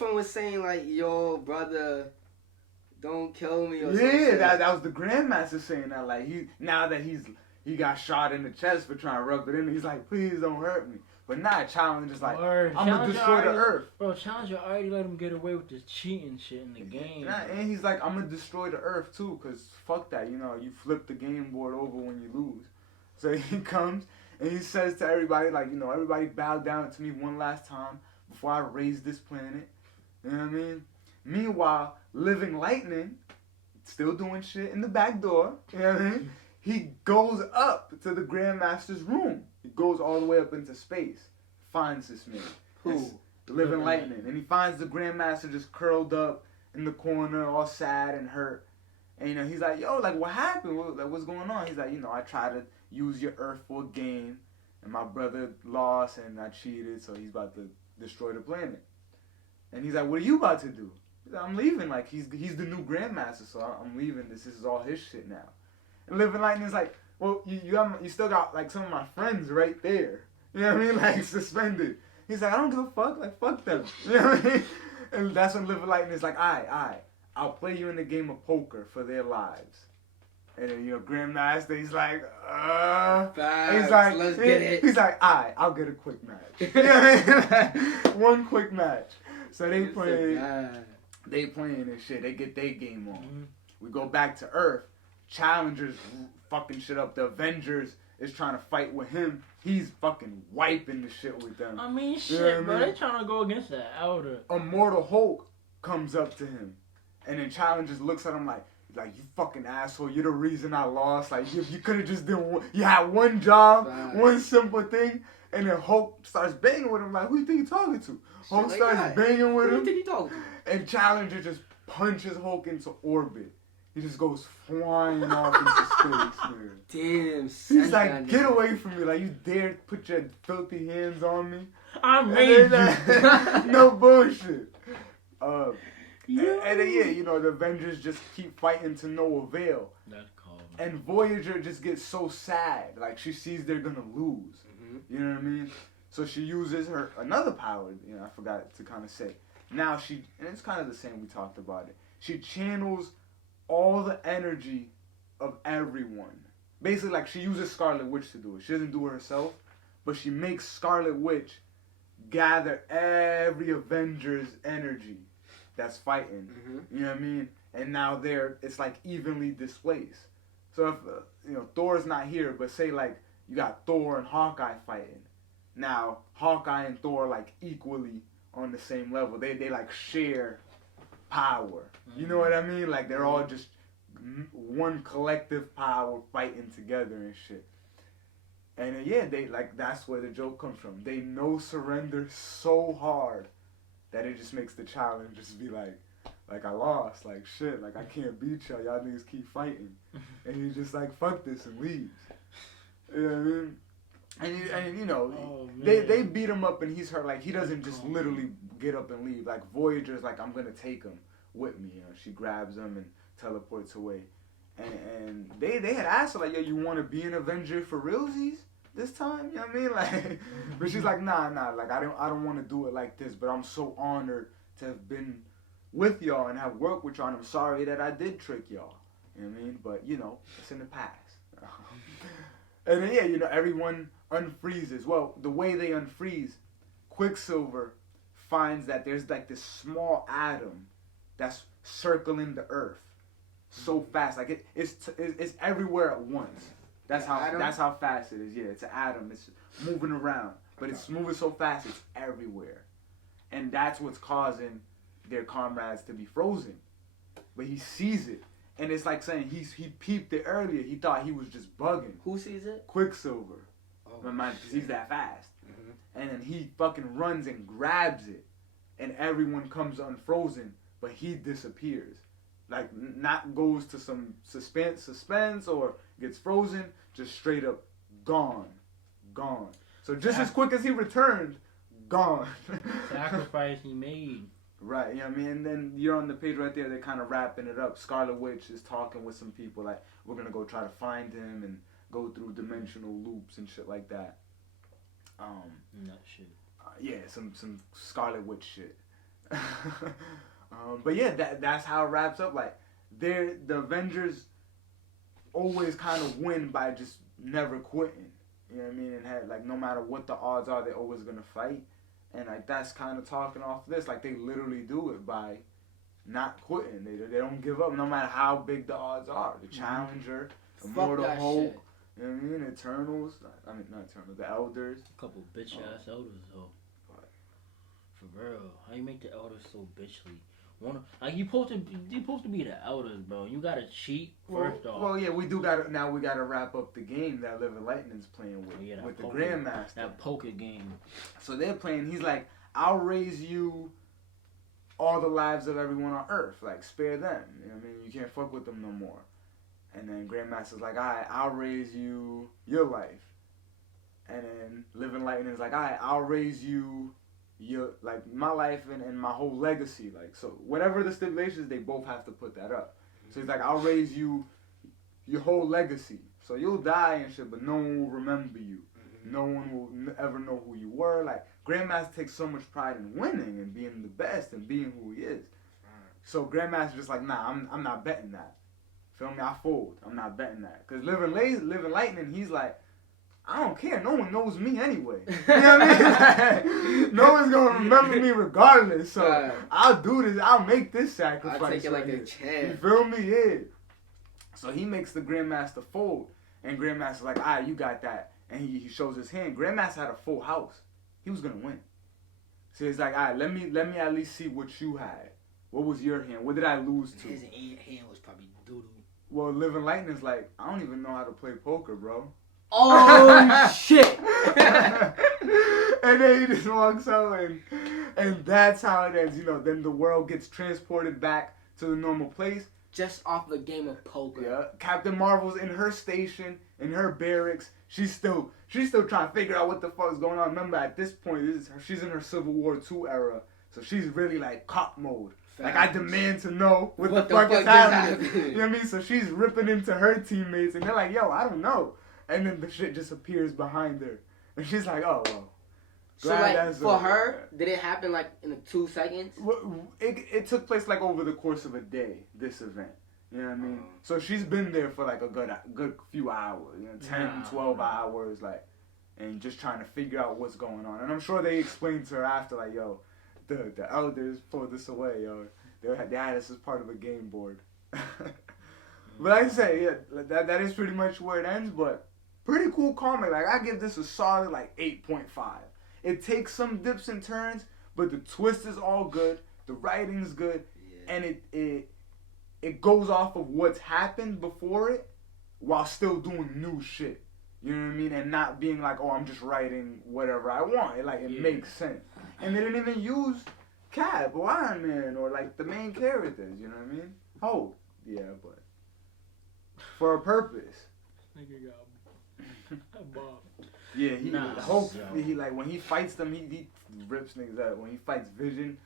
one was saying like, yo, brother, don't kill me or something? Yeah, that was the Grandmaster saying that. Like, he got shot in the chest for trying to rub it in. He's like, please don't hurt me. But nah, Challenger's like, I'm going to destroy the Earth. Bro, Challenger already let him get away with this cheating shit in the game. Nah, and he's like, I'm going to destroy the Earth too, because fuck that. You know, you flip the game board over when you lose. So he comes and he says to everybody, like, you know, everybody bow down to me one last time before I raise this planet. You know what I mean? Meanwhile, Living Lightning, still doing shit in the back door. You know what I mean? He goes up to the Grandmaster's room. He goes all the way up into space. Finds this man. Who? Living Lightning. And he finds the Grandmaster just curled up in the corner, all sad and hurt. And, you know, he's like, yo, like, what happened? What's going on? He's like, you know, I tried to use your Earth for a game, and my brother lost, and I cheated, so he's about to destroy the planet. And he's like, what are you about to do? He's like, I'm leaving. Like, he's the new Grandmaster, so I'm leaving. This is all his shit now. And Living Lightning's like, well, you still got, like, some of my friends right there. You know what I mean? Like, suspended. He's like, I don't give a fuck. Like, fuck them. You know what I mean? And that's when Living Lightning is like, I'll play you in the game of poker for their lives. And then, you know, Grandmaster, he's like, Facts, he's like, let's get it. He's like, I'll get a quick match. You know what I mean? One quick match. So they playing and shit. They get their game on. Mm-hmm. We go back to Earth. Challenger's fucking shit up. The Avengers is trying to fight with him. He's fucking wiping the shit with them. I mean, shit, you know bro. They trying to go against the Elder. Immortal Hulk comes up to him. And then Challenger looks at him like, you fucking asshole, you're the reason I lost. Like, you could have just done one. You had one job, one simple thing. And then Hulk starts banging with him like, who you think you're talking to? Hulk starts banging with him. Who do you think you're talking to? And Challenger just punches Hulk into orbit. He just goes flying off into space, man. Damn, he's like, get away from me. Like, you dare put your filthy hands on me? I made you. No bullshit. And then, yeah, you know, the Avengers just keep fighting to no avail. That's cold. And Voyager just gets so sad. Like, she sees they're gonna lose. Mm-hmm. You know what I mean? So she uses her another power, you know, I forgot to kind of say. Now and it's kind of the same, we talked about it. She channels all the energy of everyone. Basically, like, she uses Scarlet Witch to do it. She doesn't do it herself, but she makes Scarlet Witch gather every Avenger's energy that's fighting. Mm-hmm. You know what I mean? And now it's like evenly displaced. So if, you know, Thor's not here, but say, like, you got Thor and Hawkeye fighting. Now, Hawkeye and Thor like equally on the same level. They like share power. You know what I mean? Like they're all just one collective power fighting together and shit. And yeah, they like that's where the joke comes from. They no surrender so hard that it just makes the challenge just be like I lost, like shit, like I can't beat y'all. Y'all niggas keep fighting, and he's just like fuck this and leaves. You know what I mean? And you know, they beat him up and he's hurt. Like he doesn't just literally get up and leave. Like Voyager's like I'm gonna take him with me. You know, she grabs him and teleports away. And they had asked her like, yo, you want to be an Avenger for realsies this time? You know what I mean? Like, but she's like, nah. Like I don't want to do it like this. But I'm so honored to have been with y'all and have worked with y'all. And I'm sorry that I did trick y'all. You know what I mean? But you know, it's in the past. And then, yeah, you know, everyone unfreezes. Well, the way they unfreeze, Quicksilver finds that there's like this small atom that's circling the Earth so fast. Like it's everywhere at once. That's how fast it is. Yeah, it's an atom. It's moving around, but it's moving so fast it's everywhere, and that's what's causing their comrades to be frozen. But he sees it. And it's like saying he peeped it earlier. He thought he was just bugging. Who sees it? Quicksilver. Oh, because he's that fast. Mm-hmm. And then he fucking runs and grabs it. And everyone comes unfrozen, but he disappears. Like, not goes to some suspense or gets frozen, just straight up gone. So just as quick as he returned, gone. Sacrifice he made. Right, you know what I mean? And then you're on the page right there, they're kind of wrapping it up. Scarlet Witch is talking with some people, like, we're going to go try to find him and go through dimensional loops and shit like that. That shit. Yeah, some Scarlet Witch shit. But yeah, that's how it wraps up. Like, the Avengers always kind of win by just never quitting. You know what I mean? And had, like, no matter what the odds are, they're always going to fight. And like that's kind of talking off this, like they literally do it by not quitting. They don't give up no matter how big the odds are. The Challenger, Immortal Hulk, you know what I mean? Eternals, I mean not Eternals, the Elders. A couple bitch ass elders though. What? For real, how you make the elders so bitchly? You supposed to be the elders, bro. You gotta cheat first off. Well, yeah, we gotta wrap up the game that Living Lightning's playing with the Grandmaster. That poker game. So they're playing. He's like, I'll raise you all the lives of everyone on Earth. Like, spare them. You know what I mean? You can't fuck with them no more. And then Grandmaster's like, alright, I'll raise you your life. And then Living Lightning's like, alright, I'll raise you my life and my whole legacy. Like, so whatever the stipulations, they both have to put that up. So he's like, I'll raise you your whole legacy. So you'll die and shit, but no one will remember you. No one will ever know who you were. Like, Grandmaster takes so much pride in winning and being the best and being who he is. So Grandmaster's just like, nah, I'm not betting that. Feel me? I fold. I'm not betting that. Because Living Lightning, he's like, I don't care. No one knows me anyway. You know what I mean? No one's going to remember me regardless. So I'll do this. I'll make this sacrifice. I'll take it like a champ. You feel me? Yeah. So he makes the Grandmaster fold. And Grandmaster's like, all right, you got that. And he shows his hand. Grandmaster had a full house. He was going to win. So he's like, all right, let me at least see what you had. What was your hand? What did I lose to? His hand was probably doo-doo. Well, Living Lightning's like, I don't even know how to play poker, bro. Oh, shit. And then he just walks out, and that's how it ends. You know, then the world gets transported back to the normal place. Just off the game of poker. Yeah. Captain Marvel's in her station, in her barracks. She's still trying to figure out what the fuck is going on. Remember, at this point, she's in her Civil War II era. So she's really like cop mode. Like, I demand to know what the fuck is happening. You know what I mean? So she's ripping into her teammates, and they're like, yo, I don't know. And then the shit just appears behind her. And she's like, oh, well. So, like, for her, did it happen, like, in 2 seconds? It took place, like, over the course of a day, this event. You know what I mean? So she's been there for, like, a good few hours. You know, 10, 12 hours, like, and just trying to figure out what's going on. And I'm sure they explained to her after, like, yo, the elders pulled this away, yo. They had us as part of a game board. But like I say, yeah, that is pretty much where it ends, but Pretty cool comic. Like, I give this a solid, like, 8.5. It takes some dips and turns, but the twist is all good. The writing's good. Yeah. And it goes off of what's happened before it while still doing new shit. You know what I mean? And not being like, oh, I'm just writing whatever I want. It makes sense. And they didn't even use Cap or Iron Man or, like, the main characters. You know what I mean? Hulk. Yeah, but for a purpose. Nigga got bombed. Yeah, Hulk, so. he like when he fights them, he rips niggas out. When he fights Vision,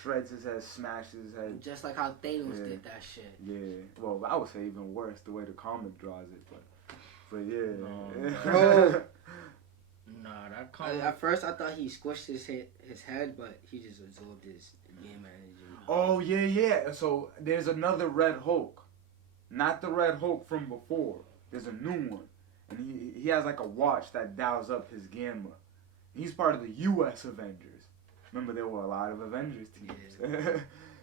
shreds his head, smashes his head. Just like how Thanos did that shit. Yeah, well, I would say even worse the way the comic draws it, but yeah. Bro. Nah, that comic. At first, I thought he squished his head, but he just absorbed his gamma energy. Oh yeah. So there's another Red Hulk, not the Red Hulk from before. There's a new one. And he has like a watch that dials up his gamma. He's part of the U.S. Avengers. Remember, there were a lot of Avengers teams. Yeah.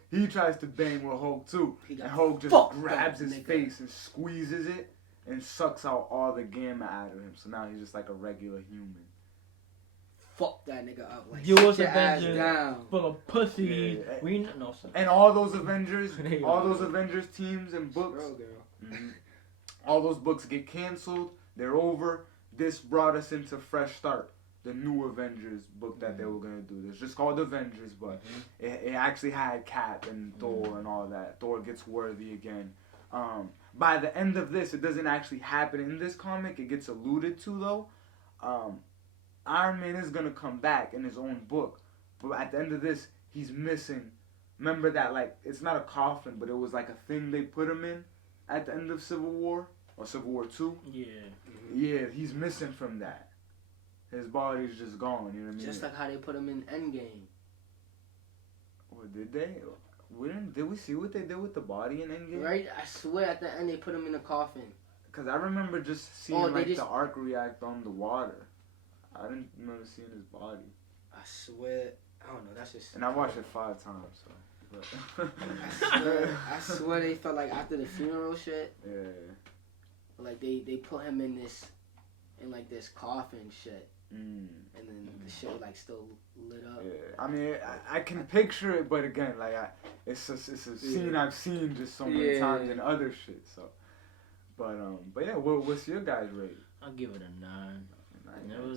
He tries to bang with Hulk too. And Hulk just grabs his face and squeezes it and sucks out all the gamma out of him. So now he's just like a regular human. Fuck that nigga up. Like, U.S. sit your ass Avengers down. full of pussy. Yeah. We no. And all those Avengers teams and books. Mm-hmm. All those books get canceled. They're over. This brought us into Fresh Start, the new Avengers book that they were going to do. It's just called Avengers, but it actually had Cap and Thor and all that. Thor gets worthy again. By the end of this, it doesn't actually happen in this comic. It gets alluded to, though. Iron Man is going to come back in his own book. But at the end of this, he's missing. Remember that, like, it's not a coffin, but it was like a thing they put him in at the end of Civil War? Or Civil War 2? Yeah. Yeah, he's missing from that. His body's just gone, you know what I mean? Just like how they put him in Endgame. Or did they? Did we see what they did with the body in Endgame? Right? I swear at the end they put him in a coffin. Because I remember just seeing the arc react on the water. I didn't remember seeing his body. I swear. I don't know, that's just... And I watched it 5 times, so... I swear they felt like after the funeral shit. Yeah. Like they put him in this coffin shit. And then the shit like still lit up. Yeah. I mean, I can picture it, but again, like it's a scene I've seen just so many times in other shit. So, but yeah, what's your guys' rating? I'll give it a 9.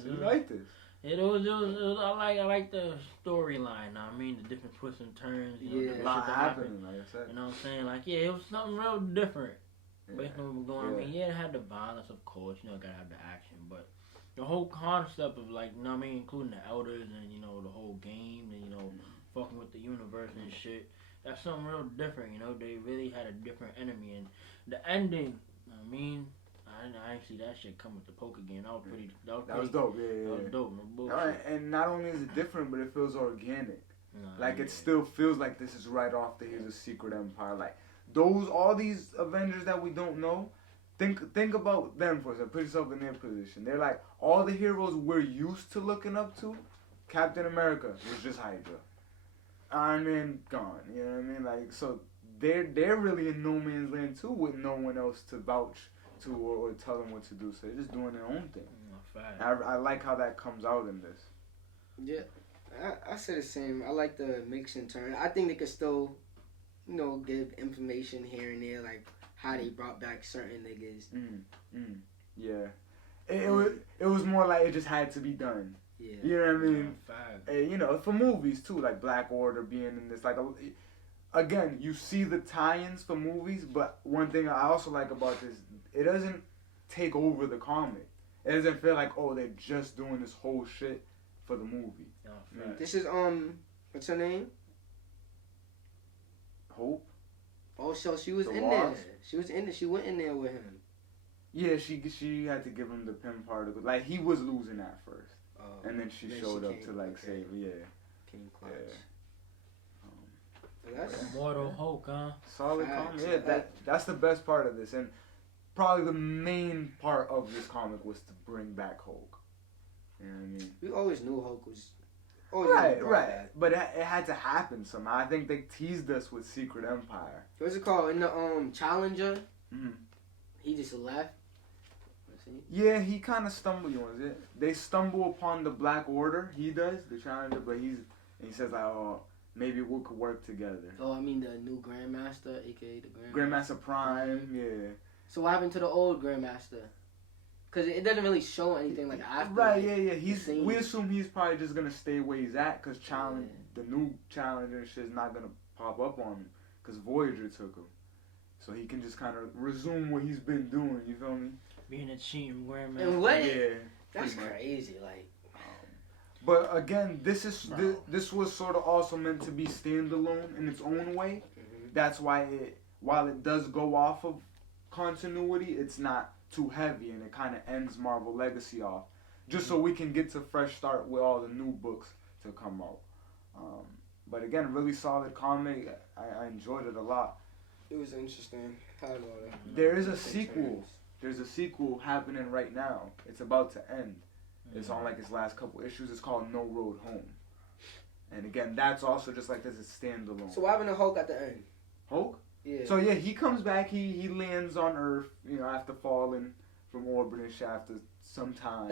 You like this? It was I like the storyline. I mean, the different twists and turns. You know, a lot happening, like I said. You know what I'm saying? Like, yeah, it was something real different. Based on what was going on. I mean, yeah, it had the violence, of course. You know, gotta have the action, but the whole concept of, like, you know what I mean, including the elders and, you know, the whole game and, you know, fucking with the universe and shit. That's something real different, you know. They really had a different enemy, and the ending, I mean, I didn't see that shit come with the poke again. That was pretty. That was dope. Yeah. That was dope. No bullshit. And not only is it different, but it feels organic. It still feels like this is right off the Here's a Secret Empire. Like all these Avengers that we don't know. Think about them for a second. Put yourself in their position. They're like all the heroes we're used to looking up to. Captain America was just Hydra. Iron Man gone. You know what I mean? Like, so they're really in no man's land too, with no one else to vouch to or tell them what to do. So they're just doing their own thing. I like how that comes out in this. Yeah, I say the same. I like the mix and turn. I think they could still, you know, give information here and there, like how they brought back certain niggas. Yeah, it was more like it just had to be done. Yeah, you know what I mean. And, you know, for movies too, like Black Order being in this, like again, you see the tie-ins for movies, but one thing I also like about this, it doesn't take over the comic. It doesn't feel like, oh, they're just doing this whole shit for the movie. This is what's her name? Hope. Oh, so she was in there. She was in there. She went in there with him. Yeah, she had to give him the pin particle. Like, he was losing at first, and then she showed up to like save. Yeah. King Clutch. Yeah. That's Immortal Hulk, huh? Solid comic. Yeah, that's the best part of this, and probably the main part of this comic was to bring back Hulk. You know what I mean? We always knew Hulk was. Right. But it had to happen somehow. I think they teased us with Secret Empire. What's it called? In the Challenger, Mm-hmm. he just left. See? Yeah, he kind of stumbled. You know, is it? They stumble upon the Black Order. He does the Challenger, but he says like, oh, maybe we could work together. Oh, I mean the new Grandmaster, aka the Grandmaster Prime. Yeah. So what happened to the old Grandmaster? Because it doesn't really show anything like after. Right. Like, Yeah. We assume he's probably just gonna stay where he's at because the new Challenger and shit is not gonna pop up on him because Voyager took him, so he can just kind of resume what he's been doing. You feel me? Being a cheating Grandmaster. And what? Yeah. That's crazy. Like. But again, this was sort of also meant to be standalone in its own way. Mm-hmm. That's why while it does go off of continuity, it's not too heavy, and it kind of ends Marvel Legacy off, just so we can get to fresh start with all the new books to come out. But again, really solid comic. I enjoyed it a lot. It was interesting. There is a sequel. There's a sequel happening right now. It's about to end. It's on like its last couple issues. It's called No Road Home. And again, that's also just like this is standalone. So what happened to Hulk at the end? Hulk? Yeah. So yeah, he comes back. He lands on Earth, you know, after falling from orbit and shit after some time.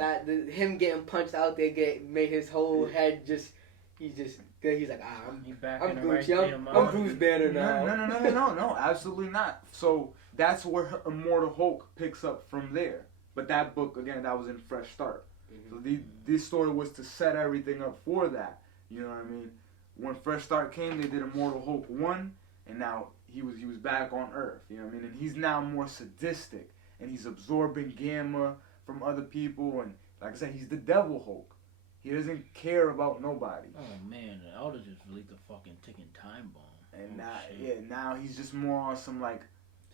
Him getting punched out there made his whole head just. He's like, I'm Gucci. I'm Bruce Banner now. No, absolutely not. So that's where Immortal Hulk picks up from there. But that book again, that was in Fresh Start. So this story was to set everything up for that. You know what I mean? When Fresh Start came, they did Immortal Hulk 1, and now he was back on Earth. You know what I mean? And he's now more sadistic, and he's absorbing gamma from other people, and like I said, he's the Devil Hulk. He doesn't care about nobody. Oh man, the Elder just released a fucking ticking time bomb. And now he's just more on some like,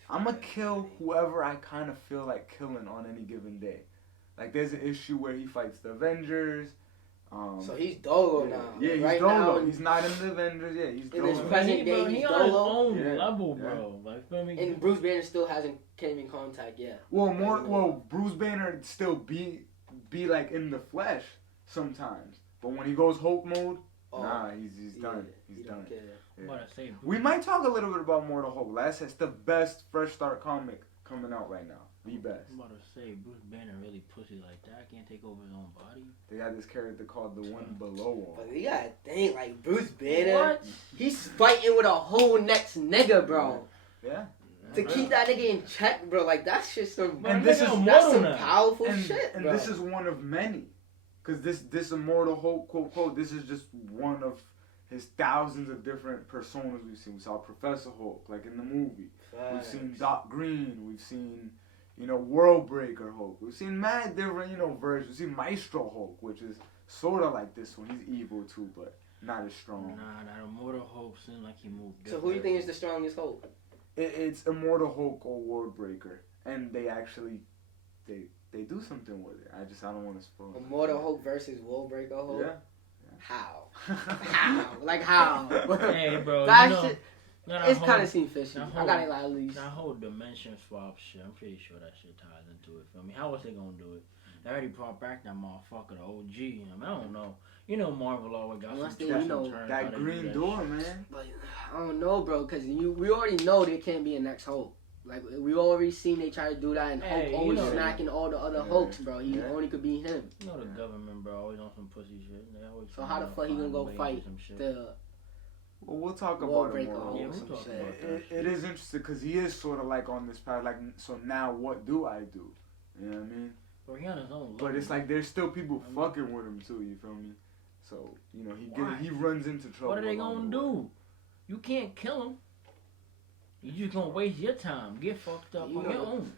I'm gonna kill whoever I kind of feel like killing on any given day. Like there's an issue where he fights the Avengers. So he's Dolo now. Yeah, he's right Dolo. Now, he's not in the Avengers. Yeah, he's in Dolo. his present day, He he's on his Dolo. own level, bro. Like, feel me? And Bruce Banner still came in contact yet. Well, Bruce Banner still be like in the flesh sometimes, but when he goes Hulk mode, nah, he's done. He's done. Yeah. We might talk a little bit about Mortal Hulk. That's the best Fresh Start comic coming out right now. The best. I'm about to say, Bruce Banner really pussy like that. Can't take over his own body. They got this character called the One Below. But you gotta think, like, Bruce Banner, What? he's fighting with a whole next nigga, bro. Yeah. To keep that nigga in check, bro, like, that's just some, And that's some powerful and, shit, and bro. this is one of many. Because this Immortal Hulk, quote, quote, this is just one of his thousands of different personas we've seen. We saw Professor Hulk, like in the movie. We've seen Doc Green. We've seen, World Breaker Hulk. We've seen mad different, versions. We've seen Maestro Hulk, which is sort of like this one. He's evil too, but not as strong. Nah, that Immortal Hulk seemed like he moved different. So who do you think is the strongest Hulk? It's Immortal Hulk or World Breaker. And they actually, they do something with it. I don't want to spoil it. Immortal Hulk versus World Breaker Hulk? Yeah. How? How? Like how? Hey, bro, that shit, it's kind of seem fishy. I gotta like at least. That whole dimension swap shit, I'm pretty sure that shit ties into it. Feel me? How was they gonna do it? They already brought back that motherfucker, the OG. I don't know. Marvel always got Unless some turns. That Green Door, man. But I don't know, bro, because we already know there can't be a next Hulk. Like, we already seen they try to do that, and Hulk always smacking all the other Hulks, bro. He only could be him. You know the government, bro, always on some pussy shit. So how the fuck he gonna go fight the... Well, we'll talk about it more. Yeah, we'll talk about that. It is interesting because he is sort of like on this path. Like, so now what do I do? You know what I mean? Well, he on his own level. But it's like there's still people fucking with him too. You feel me? So he runs into trouble. What are they gonna do? You can't kill him. You just gonna waste your time. Get fucked up on your own.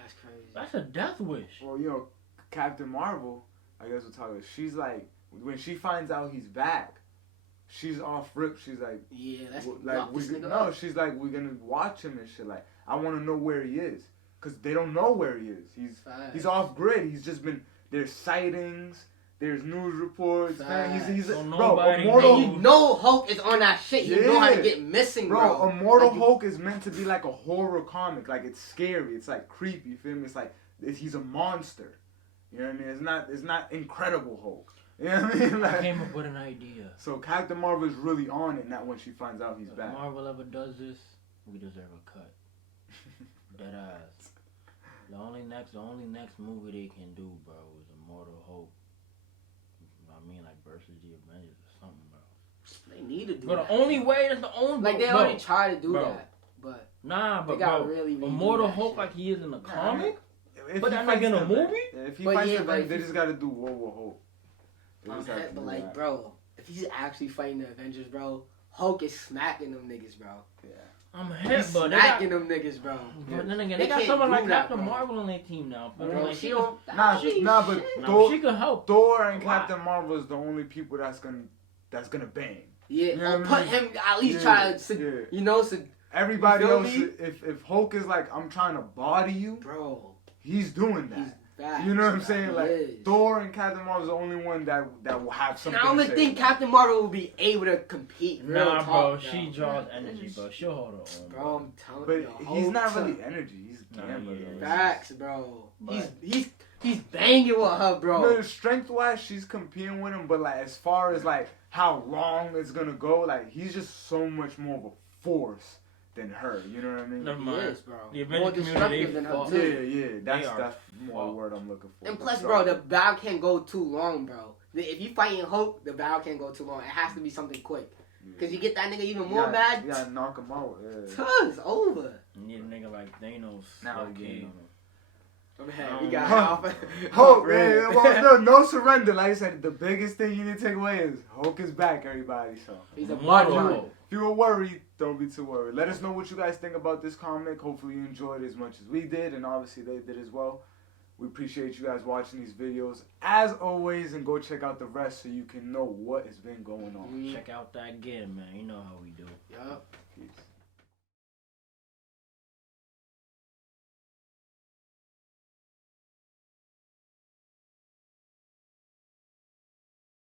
That's crazy. That's a death wish. Well, Captain Marvel, I guess we'll talk about. She's like, when she finds out he's back, she's off rip. She's like, yeah, that's like she's like, we're gonna watch him and shit. Like, I want to know where he is, cause they don't know where he is. He's off grid. He's just been there's sightings. There's news reports. Man, he's so bro. Immortal. You know Hulk is on that shit. You know how to get missing, bro. Immortal Hulk is meant to be like a horror comic. Like, it's scary. It's like creepy. You feel me? It's like he's a monster. You know what I mean? It's not Incredible Hulk. You know what I mean? Like, I came up with an idea. So Captain Marvel is really on it. Not when she finds out he's back. If Marvel ever does this, we deserve a cut. Dead ass. The only next movie they can do, bro, is Immortal Hulk. I mean, like versus the Avengers or something, bro. They need to do But that. the only way, that's the only Like, they bro, already tried to do bro. that. But Nah, but they got bro, really Immortal that Hulk shit. like he is in the Nah, comic? If But he that nigga in a fights them, movie? yeah, if he But fights yeah, them, but if they he- just gotta do World War Hulk. They just have to but do like, that. bro, if he's actually fighting the Avengers, bro, Hulk is smacking them niggas, bro. Yeah. I'm He's hit, but they got, smacking them niggas, bro. but then again, They they got can't someone do like that, Captain bro. Marvel on their team now. But Bro, like, she she don't. Nah, she- nah, but shit. Thor, she could help. Thor and Why? Captain Marvel is the only people that's gonna bang. Yeah, You know or what put I mean? him at least Yeah, try to, yeah. you know, Everybody You feel else, me? if Hulk is like, I'm trying to body you, bro. he's doing that. He's fast. You know what I'm bro. saying? He Like is. Thor and Captain Marvel is the only one that will have And something. I don't to even say think about it. Captain Marvel will be able to compete. Real Nah, talk, bro, she draws Bro. energy, bro. She'll hold her own. Bro, I'm telling But you, he's not Hulk- really energy. He's Nah, gambler. he is. though. Facts, bro. But- He's banging with her, bro. No, strength wise, she's competing with him. But like, as far as like how long it's gonna go, like he's just so much more of a force than her. You know what I mean? Never He mind. is, bro. The More Avengers community, destructive they than her fought. Yeah, too. yeah. They are That's more the fucked. word I'm looking for. And But plus, so- bro, the battle can't go too long, bro. If you fighting Hulk, the battle can't go too long. It has to be something quick. Cause you get that nigga even more mad. You gotta knock him out. Yeah. It's over. You need a nigga like Thanos. Nah, slow okay. game on him. We got Hulk, Alpha. Hulk, yeah, well, no surrender. Like I said, the biggest thing you need to take away is Hulk is back, everybody. So He's a Immortal body. Hulk. if you were worried, don't be too worried. Let us know what you guys think about this comic. Hopefully you enjoyed it as much as we did, and obviously they did as well. We appreciate you guys watching these videos as always, and go check out the rest so you can know what has been going on. Check out that gear, man. You know how we do. Yup. Peace.